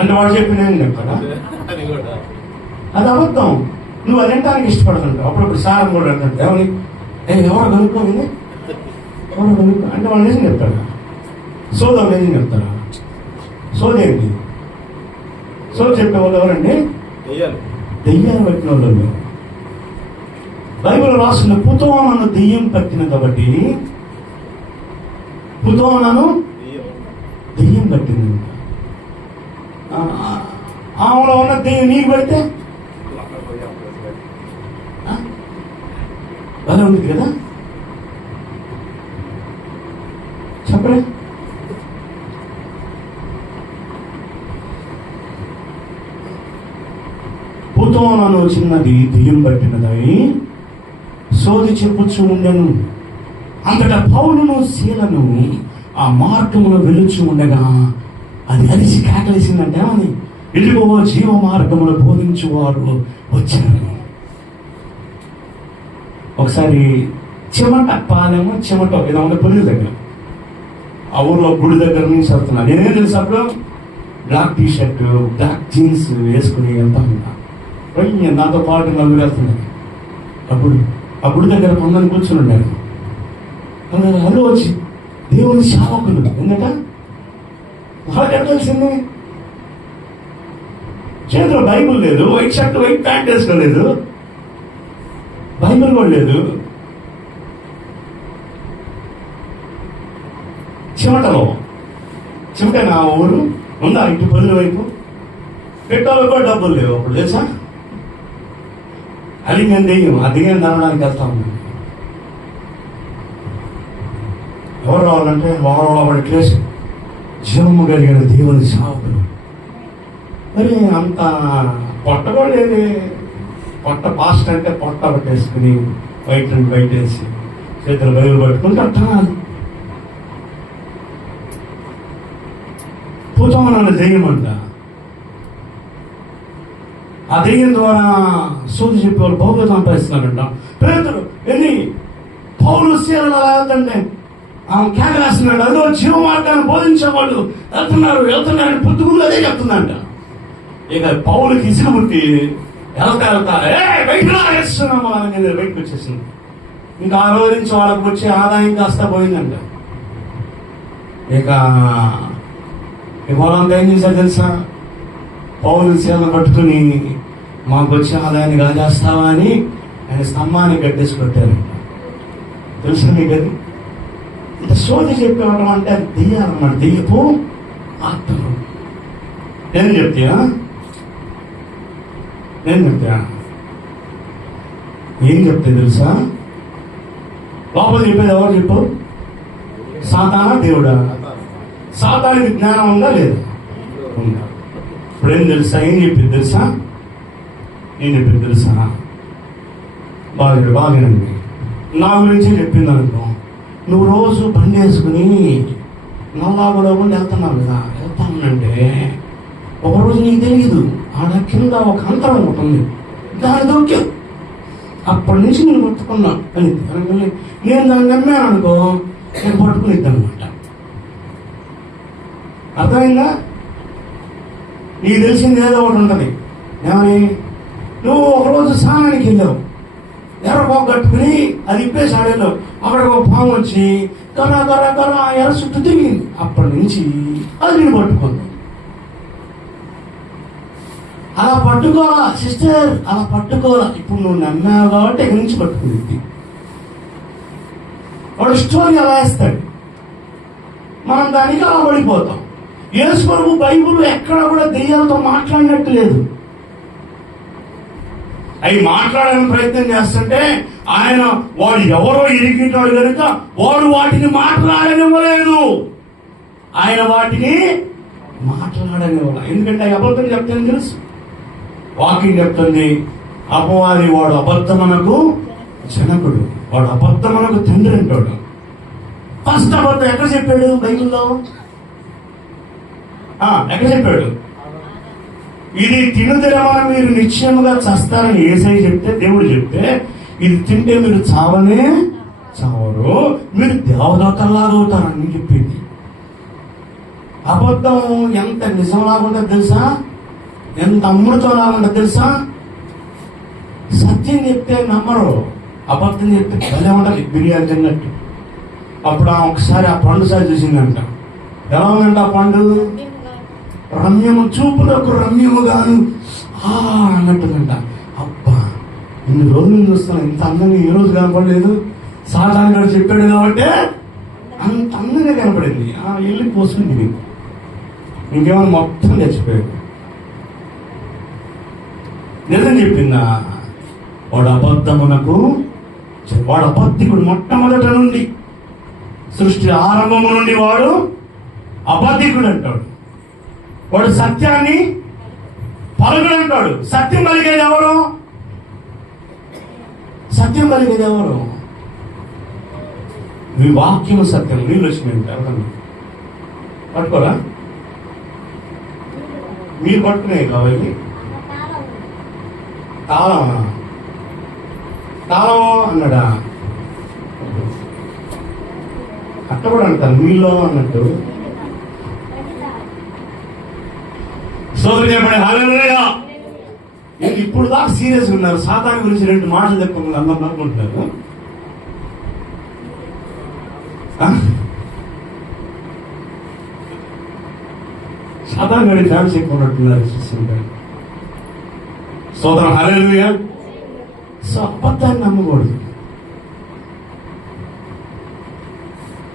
అంటే వాడు చెప్పి నేను చెప్తాడా? అది అబద్ధం. నువ్వు అదేంటానికి ఇష్టపడుతుంటావు. అప్పుడప్పుడు సారం కూడా అంటాడు, ఎవరు కనుక్కోండి, ఎవరు కనుక్కో అంటే వాడు నిజం చెప్తాడా? సోదరు నిజం చెప్తారా? సోదేంటి? సోద చెప్పే వాళ్ళు ఎవరండి? దెయ్యాలు పట్టిన వాళ్ళు. బైబిల్ రాసిన పుతోనను దెయ్యం పట్టిన కాబట్టి, పుతోనను దెయ్యం పట్టింది. ఆమెలో ఉన్న దెయ్యం నీకు పెడితే అలా ఉంది కదా, చెప్పలే. పూతోనను చిన్నది దెయ్యం పట్టినదై సోది చెప్పుచ్చు ఉండెను. అంతటా పౌలును శీలను ఆ మార్గములో వెలుచు ఉండగా అది అలిసి కేకలేసిందంటే అని ఇదిగో జీవ మార్గములు బోధించువారు వచ్చారు. ఒకసారి చెమట పాలేమో చెమట ఇలా ఉన్న పొలి దగ్గర ఆ ఊర్లో గుడి దగ్గర నుంచి వస్తున్నా. నేనేం తెలుసు అప్పుడు black T shirt black jeans వేసుకుని వెళ్తా ఉన్నా. నాతో పాటు నలుగురు వెళ్తున్నాను. అప్పుడు ఆ గుడి దగ్గర కొందరు కూర్చుని ఉన్నాడు. అల్లు వచ్చి దేవుని సేవకులు ఎందుక వాళ్ళకి తెలిసింది. చేతిలో బైబుల్ లేదు, వైట్ షర్ట్ వైట్ ప్యాంట్ వేసుకోలేదు, బైబిల్ కూడా లేదు. చెమటలో చెమట నా ఊరు ఉందా ఇటు పదుల వైపు పెట్రోల్ కూడా డబ్బులు లేవు అప్పుడు తెలుసా. అది నేను దెయ్యం ఆ దెయ్యం తనడానికి వెళ్తా ఉన్నాను. ఎవరు రావాలంటే వాడు క్లేసి జీవము కలిగిన దేవుని సేవకులు. మరి అంత పొట్ట కూడా లేదు. పొట్ట పాస్ట్ అంటే పొట్ట పట్టేసుకుని వైట్ అండ్ వైట్ వేసి చేతులు బయలు పట్టుకుని కట్టాలి. పూతమన్న దెయ్యం అంట. ఆ దెయ్యం ద్వారా సూది చెప్పేవాళ్ళు బహుగా సంపాదిస్తున్నారంట. పేదలు ఎన్ని పౌలు శీలలు అలా వెళ్తుంటే ఆమె కేక రాస్తున్నాడు. అదో జీవ మార్గాన్ని బోధించేవాళ్ళు వెళ్తున్నారని పొద్దుగులు అదే చెప్తుందంట. ఇక పౌలుకి ఇసుక పుట్టి వెళ్తా బయటకు వచ్చేసింది. ఇంకా ఆ రోజు నుంచి వాళ్ళకి వచ్చే ఆదాయం కాస్త పోయిందంట. ఇక వాళ్ళంతా ఏం చేశారు తెలుసా, పౌలు శీలను పట్టుకుని మాకు వచ్చే ఆదాయాన్ని కాజేస్తావా అని ఆయన స్తంభాన్ని కట్టేసి పెట్టారు. తెలుసా మీకు అది? ఇంత సోది చెప్పేవాళ్ళం అంటే అది దెయ్యాలన్నమాట, దెయ్యపు ఆత్మలు. నేను చెప్తా ఏం చెప్తే తెలుసా, లోపల చెప్పేది ఎవరు చెప్పు? సాతానా దేవుడా? సాతానికి జ్ఞానం ఉందా లేదా? ఉందా. ఇప్పుడేం తెలుసా? ఏం చెప్పింది తెలుసా? బాగానండి నా గురించి చెప్పింది అనుకో. నువ్వు రోజు బండి వేసుకుని నల్లాగులో ఉండి వెళ్తున్నావు కదా, వెళ్తానంటే ఒకరోజు నీకు తెలియదు ఆడ కింద ఒక అంతరం ఉంటుంది, దాని దొరికావు. అప్పటి నుంచి నేను పట్టుకున్నా అని నేను దాన్ని నమ్మాను అనుకో, నేను పట్టుకునిద్దాం అనమాట. అర్థమైందా? నీకు తెలిసింది ఏదో ఒకటి ఉంటుంది. ఏమని? నువ్వు ఒకరోజు స్నానానికి వెళ్ళావు, ఎర్రబాబు కట్టుకుని అది ఇప్పేసి ఆడేలో అక్కడ ఒక పాము వచ్చి కరా కరా కరా ఎర్ర చుట్టూ తిరిగింది. అప్పటి నుంచి అది నేను పట్టుకుంది. అలా పట్టుకోవాలా సిస్టర్, అలా పట్టుకోవాలా. ఇప్పుడు నువ్వు నమ్మావు కాబట్టి ఎక్కడి నుంచి పట్టుకుంది. వాడు స్టోరీ అలా వేస్తాడు, మనం దానికి అలా పడిపోతాం. యేసు ప్రభు బైబిల్ ఎక్కడ కూడా దెయ్యాలతో మాట్లాడినట్టు లేదు. అవి మాట్లాడాలని ప్రయత్నం చేస్తుంటే ఆయన వాడు ఎవరో ఎరిగినాడు కనుక వాడు వాటిని మాట్లాడనివ్వలేదు. ఆయన వాటిని మాట్లాడనివ్వాలి. ఎందుకంటే అబద్ధం చెప్తాను తెలుసు. వాక్యం చెప్తుంది, అపవాది వాడు అబద్ధమునకు జనకుడు, వాడు అబద్ధమునకు తండ్రి అంటాడు. ఫస్ట్ అబద్ధం ఎక్కడ చెప్పాడు బైబిల్లో? ఎక్కడ చెప్పాడు? ఇది తినుదిరమని మీరు నిశ్చయముగా చస్తారని యేసయ్య చెప్తే, దేవుడు చెప్తే, ఇది తింటే మీరు చావనే చావరు, మీరు దేవదూతల్లాగా అవుతారని చెప్పింది. అబద్ధం ఎంత నిజంలాగా ఉంటుంది తెలుసా, ఎంత అమృతంలాగా ఉంటుంది తెలుసా. సత్యం చెప్తే నమ్మరు, అబద్ధం చెప్తే భలే ఉండాలి, బిర్యానీ తిన్నట్టు. అప్పుడు ఒకసారి ఆ పండు సారి చూసిందంట. ఎలా ఉందంట ఆ పండు? రమ్యము, చూపులకు రమ్యముగాను అన్నట్టుందంట. అబ్బా, ఇన్ని రోజులు చూస్తాను, ఇంత అందంగా ఈ రోజు కనపడలేదు. సాధారణ గారు చెప్పాడు కాబట్టి అంత అందంగా కనపడింది. వెళ్ళి పోసుకుంది, ఇంకేమైనా మొత్తం చచ్చిపోయాడు. నిజం చెప్పిందా? వాడు అబద్ధమునకు వాడు అబద్ధికుడు. మొట్టమొదట నుండి సృష్టి ఆరంభము నుండి వాడు అబద్ధికుడు అంటాడు. వాడు సత్యాన్ని పలుకుడు అంటాడు. సత్యం పలికేది ఎవరు? సత్యం పలికేది ఎవరు? మీ వాక్యం సత్యం. నీళ్ళు వచ్చినాయంటే ఎవరన్నా పట్టుకోరా? మీరు పట్టుకునే కావాలి. తాళమా? తాళం అన్నాడా? అట్ట కూడా అంటారు మీలో అన్నట్టు. సోదరు చెప్పండి హల్లెలూయా. ఏంటి ఇప్పుడు దాకా సీరియస్ ఉన్నారు? సాతాను గురించి 2 మాటలు చెప్పకుండా అందరూ అనుకుంటున్నారు. సాతాను గురించి ఛాన్స్ ఎక్కువ ఉన్నట్టున్నారు చూస్తుంటారు. సోదరం హల్లెలూయా. సో అబద్ధాన్ని నమ్మకూడదు.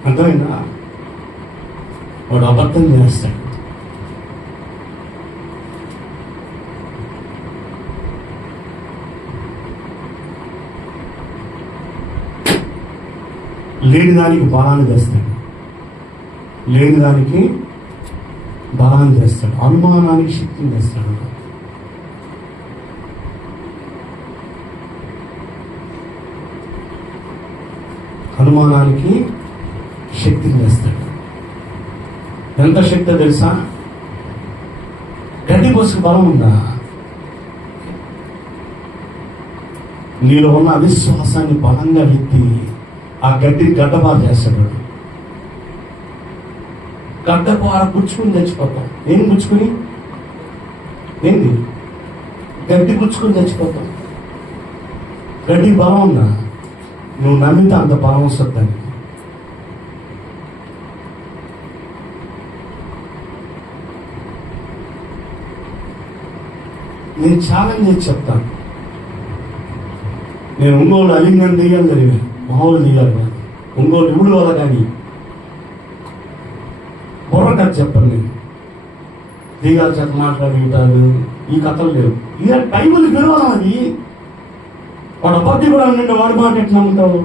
అర్థమైందా? వాడు అబద్ధం చేస్తాడు. లేని దానికి బలాన్ని తెస్తాడు. లేని దానికి బలాన్ని తెస్తాడు. అనుమానానికి శక్తిని తెస్తాడు. అనుమానానికి శక్తిని తెస్తాడు. ఎంత శక్తి తెలుసా? గడ్డి పోసుకు బలం ఉందా? నీలో ఉన్న అవిశ్వాసాన్ని బలంగా ఎత్తి ఆ గడ్డిని గడ్డపార చేస్తాడు. గడ్డపార గుచ్చుకుని తెచ్చిపోతాం. ఏం గుచ్చుకుని? ఏంది? గడ్డి గుచ్చుకుని తెచ్చిపోతాం. గడ్డికి బలం ఉందా? నువ్వు నమ్మితే అంత బలం వస్తుంది దానికి. నేను ఛాలెంజ్ చేసి చెప్తాను. నేను ఒంగోలు అలింగం దిగాలి జరిగా మామూలు దిగాలి కాదు. ఒంగోలు ఇవుడు వల్ల కానీ బుర్ర కథ చెప్పను. నేను దిగాలి చేత మాట్లాడుంటారు. ఈ కథలు లేవు. ఇక బైబుల్ విలువలా అది. వాడు అబద్ధి కూడా ఉండే వాడు మాట ఎట్లా నమ్ముతావు?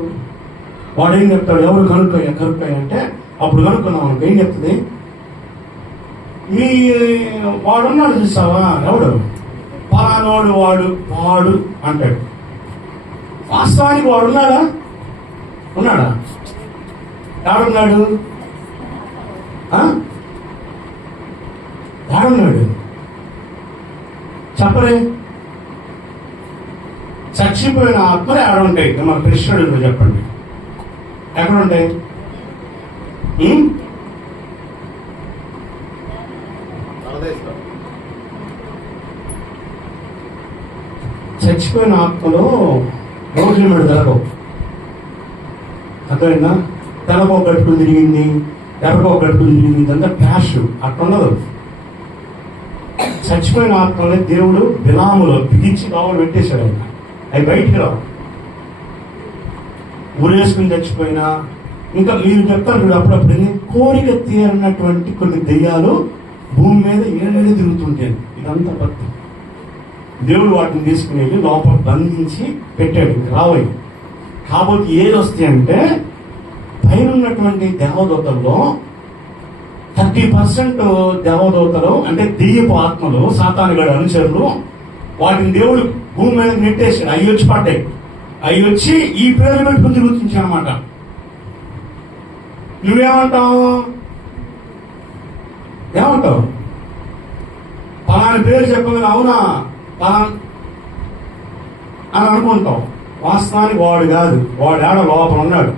వాడు ఏం చెప్తాడు? ఎవరు కనుక్కోయ అంటే అప్పుడు కనుక్కున్నాం అనుకో ఏం చెప్తుంది? మీ వాడున్నాడు చూసావా? ఎవడు? పలానోడు వాడు అంటాడు. వాస్తవానికి వాడు ఉన్నాడా? ఎవడున్నాడు? ఎవడున్నాడు? చెప్పరే. చచ్చిపోయిన ఆత్మలు ఆడుంటాయి. మన కృష్ణుడు చెప్పండి ఎక్కడుంటాయి? చచ్చిపోయిన ఆత్మలో రోడ్ల మీద తెలకవు. అర్థమైందా? తెలకో కట్టుకుని తిరిగింది, ఎర్రకో కట్టుకుని తిరిగింది. ఇదంతా క్యాష్ అట్లుండదు. చచ్చిపోయిన ఆత్మలే దేవుడు బిలాములో బిగించి కావాలి పెట్టేశాడు. ఆయన అవి బయటికి రావు. ఊరేసుకుని చచ్చిపోయినా ఇంకా మీరు చెప్తారు చూడు అప్పుడప్పుడు కోరిక తీరనటువంటి కొన్ని దెయ్యాలు భూమి మీద ఏళ్ళే తిరుగుతుంటాయి. ఇదంతా భక్తి. దేవుడు వాటిని తీసుకునేది లోపల బంధించి పెట్టాడు. రావయ్యి. కాబట్టి ఏది వస్తాయి అంటే పైన ఉన్నటువంటి దేవదూతల్లో 30% దేవదూతలు అంటే దెయ్యపు ఆత్మలు, సాతానుగాడి అనుచరులు, వాటిని దేవుడు భూమి మీద నెట్టేసాడు. అవి వచ్చి పడ్డాయి. అవి వచ్చి ఈ పేరు పెట్టుకుని తిరుగుతుంది అన్నమాట. నువ్వేమంటావు? పలాని పేరు చెప్పగానే అవునా పలానా అని అనుకుంటావు. వాస్తవానికి వాడు కాదు. వాడు ఆడ లోపల ఉన్నాడు.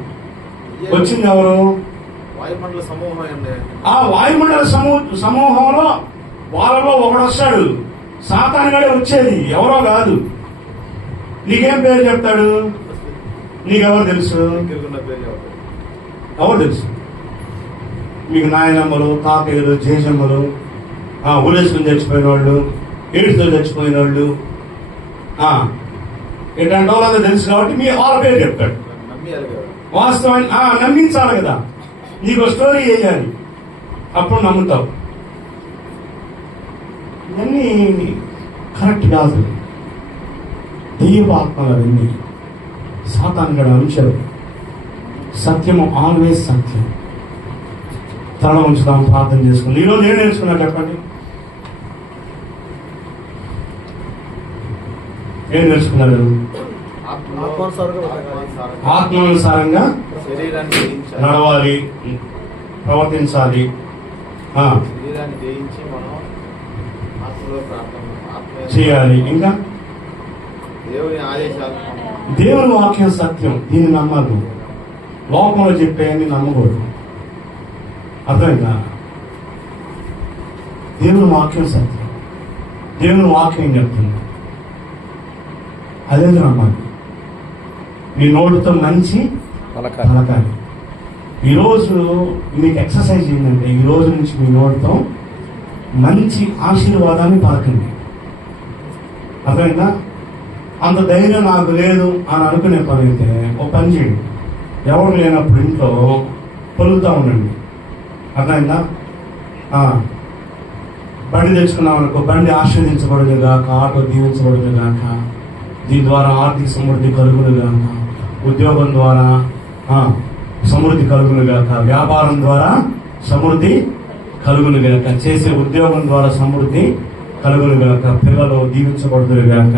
వచ్చింది ఎవరు? వాయుమండల సమూహం. ఆ వాయుమండల సమూహంలో వాళ్ళలో ఒకడు వస్తాడు. సాతానుగాడే వచ్చేది, ఎవరో కాదు. నీకేం పేరు చెప్తాడు? నీకెవరు తెలుసు? ఎవరు తెలుసు? మీకు నాయనమ్మలు, తాతయ్యలు, జేజమ్మలు, ఊరేసుకుని చచ్చిపోయిన వాళ్ళు, ఏడుతో చచ్చిపోయిన వాళ్ళు, ఇట్లాంటి వాళ్ళందరూ తెలుసు కాబట్టి మీ వాళ్ళ పేరు చెప్తాడు. వాస్తవాన్ని నమ్మించాలి కదా. నీకు స్టోరీ వేయాలి, అప్పుడు నమ్ముతావు. ఇవన్నీ కరెక్ట్ కాదు. దెయ్యపు ఆత్మలు అవన్నీ సాతాను గడ ఉంచారు. సత్యము ఆల్వేస్ సత్యం. తల ఉంచుదాం, ప్రార్థన చేసుకుందాం. ఈరోజు ఏం నేర్చుకున్నా చెప్పండి? ఏం నేర్చుకున్నారు? ఆత్మానుసారంగా శరీరాన్ని జయించాలి. నడవాలి, ప్రవర్తించాలి. శరీరాన్ని జయించి మనం ఆత్మలో ప్రార్థన చేయాలి. ఇంకా దేవుని ఆదేశాలు దేవుని వాక్యం సత్యం. దీన్ని నమ్మదు. లోకంలో చెప్పేయని నమ్మకూడదు. అర్థమైందా? దేవుని వాక్యం సత్యం. దేవుని వాక్యం చెప్తుంది, అదే నమ్మాలి. మీ నోటితో మంచి పలకాలి. ఈరోజు మీకు ఎక్సర్సైజ్ ఏంటంటే, ఈ రోజు నుంచి మీ నోటితో మంచి ఆశీర్వాదాన్ని పలకండి. అర్థమైందా? అంత ధైర్యం నాకు లేదు అని అనుకునే పని అయితే ఒక పని చేయండి. ఎవరు లేనప్పుడు ఇంట్లో పలుకుతూ ఉండండి. అర్థమైందా? బండి తెచ్చుకున్నాం అనుకో, బండి ఆశీర్వదించబడును గాక, ఆటో దీవించబడును గాక, దీని ద్వారా ఆర్థిక సమృద్ధి కలుగును గాక, ఉద్యోగం ద్వారా సమృద్ధి కలుగును గాక, వ్యాపారం ద్వారా సమృద్ధి కలుగును గాక, చేసే ఉద్యోగం ద్వారా సమృద్ధి కలుగును గాక, పిల్లలు దీవించబడుతురు గాక.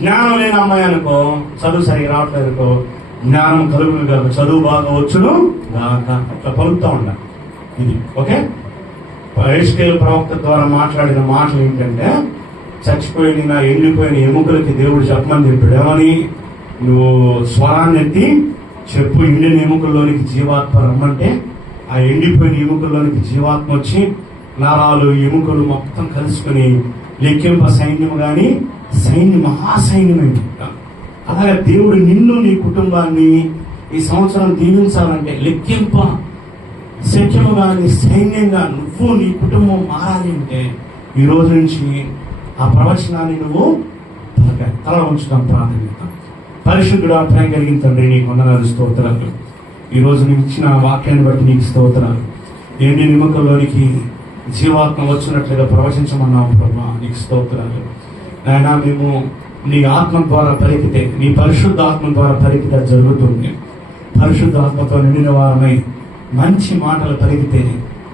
జ్ఞానం లేని అమ్మాయి అనుకో, చదువు సరిగా రావట్లేదు అనుకో, జ్ఞానం కలుగును గాక, చదువు బాగా వచ్చును గాక. అట్లా పలుకుతూ ఉండాలి. ఇది ఓకే. యేషుకేలు ప్రవక్త ద్వారా మాట్లాడిన మాటలు ఏంటంటే, చచ్చిపోయిన ఎండిపోయిన ఎముకలకి దేవుడు చెప్పమని చెప్పాడు. ఏమని? నువ్వు స్వరాన్ని ఎత్తి చెప్పు, ఎండిన ఎముకల్లోనికి జీవాత్మ రమ్మంటే ఆ ఎండిపోయిన ఎముకల్లోనికి జీవాత్మ వచ్చి నరాలు ఎముకలు మొత్తం కలుసుకుని లెక్కింప సైన్యం గాని సైన్యం మహాసైన్యమైంది. అలాగే దేవుడు నిన్ను, నీ కుటుంబాన్ని ఈ సంవత్సరం దీవించాలంటే లెక్కింప శక్యము గాని సైన్యంగా నువ్వు, నీ కుటుంబం మారాలి అంటే ఈ రోజు నుంచి ఆ ప్రవచనాన్ని నువ్వు పలకాలి. తల ఉంచుతాం, ప్రార్థన. పరిశుద్ధుడా, ప్రేమ కలిగిన తండ్రి, నీకు వందనాలు, స్తోత్రాలు. ఈ రోజు నీకు ఇచ్చిన వాక్యాన్ని బట్టి నీకు స్తోత్రాలు. ఎండి నిమ్మకంలోనికి జీవాత్మ వచ్చినట్లుగా ప్రవచించమన్నావు ప్రభా, నీకు స్తోత్రాలు. నాయనా, మేము నీ ఆత్మ ద్వారా పలికితే, నీ పరిశుద్ధ ఆత్మ ద్వారా పలికితే జరుగుతుంది. పరిశుద్ధ ఆత్మతో నిండిన వారమై మంచి మాటలు పలికితే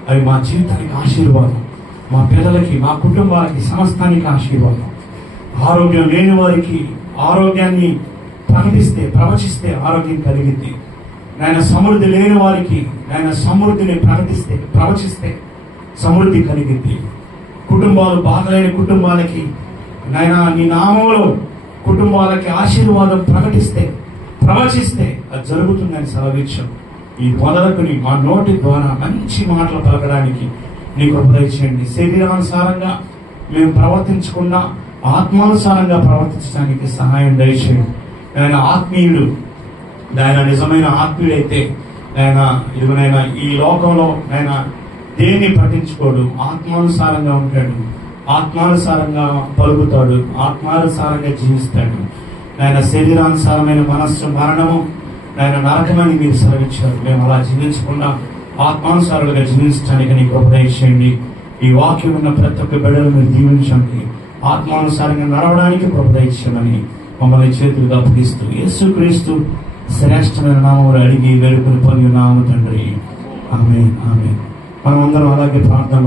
అవి మా జీవితానికి ఆశీర్వాదం, మా పిల్లలకి, మా కుటుంబాలకి, సమస్తానికి ఆశీర్వాదం. ఆరోగ్యం లేని వారికి ఆరోగ్యాన్ని ప్రవచిస్తే ఆరోగ్యం కలిగింది. నాయన సమృద్ధి లేని వారికి నాయన సమృద్ధిని ప్రవచిస్తే సమృద్ధి కలిగింది. కుటుంబాలు బాగలేని కుటుంబాలకి నాయన నీ నామంలో కుటుంబాలకి ఆశీర్వాదం ప్రవచిస్తే అది జరుగుతుందని సెలవిచ్చాం. ఈ మొదలుకుని మా నోటి ద్వారా మంచి మాటలు పలకడానికి నీ కృప దయచేయండి. శరీరానుసారంగా మేము ప్రవర్తించకుండా ఆత్మానుసారంగా ప్రవర్తించడానికి సహాయం దయచేయండి. ఆయన ఆత్మీయుడు, ఆయన నిజమైన ఆత్మీయుడైతే ఆయన ఈ లోకంలో ఆయన దేన్ని పట్టించుకోడు, ఆత్మానుసారంగా ఉంటాడు, ఆత్మానుసారంగా పలుకుతాడు, ఆత్మానుసారంగా జీవిస్తాడు. ఆయన శరీరానుసారమైన మనస్సు మరణము, ఆయన నరకమని మీరు సెలవిచ్చారు. మేము అలా జీవించకుండా ఆత్మానుసారులుగా జీవించడానికి నీకు ఉపదేశించండి. ఈ వాక్యం ఉన్న ప్రతి ఒక్క బిడ్డలు మీరు దీవించండి. ఆత్మానుసారంగా నడవడానికి ఉపదేశించమని మమ్మల్ని చేతులుగా అప్పగిస్తూ యేసుక్రీస్తు శ్రేష్టమైన నామములు అడిగి వేడుకొని పొంది ఉన్నాము తండ్రి. ఆమేన్, ఆమేన్. మనం అందరం అలాగే ప్రార్థన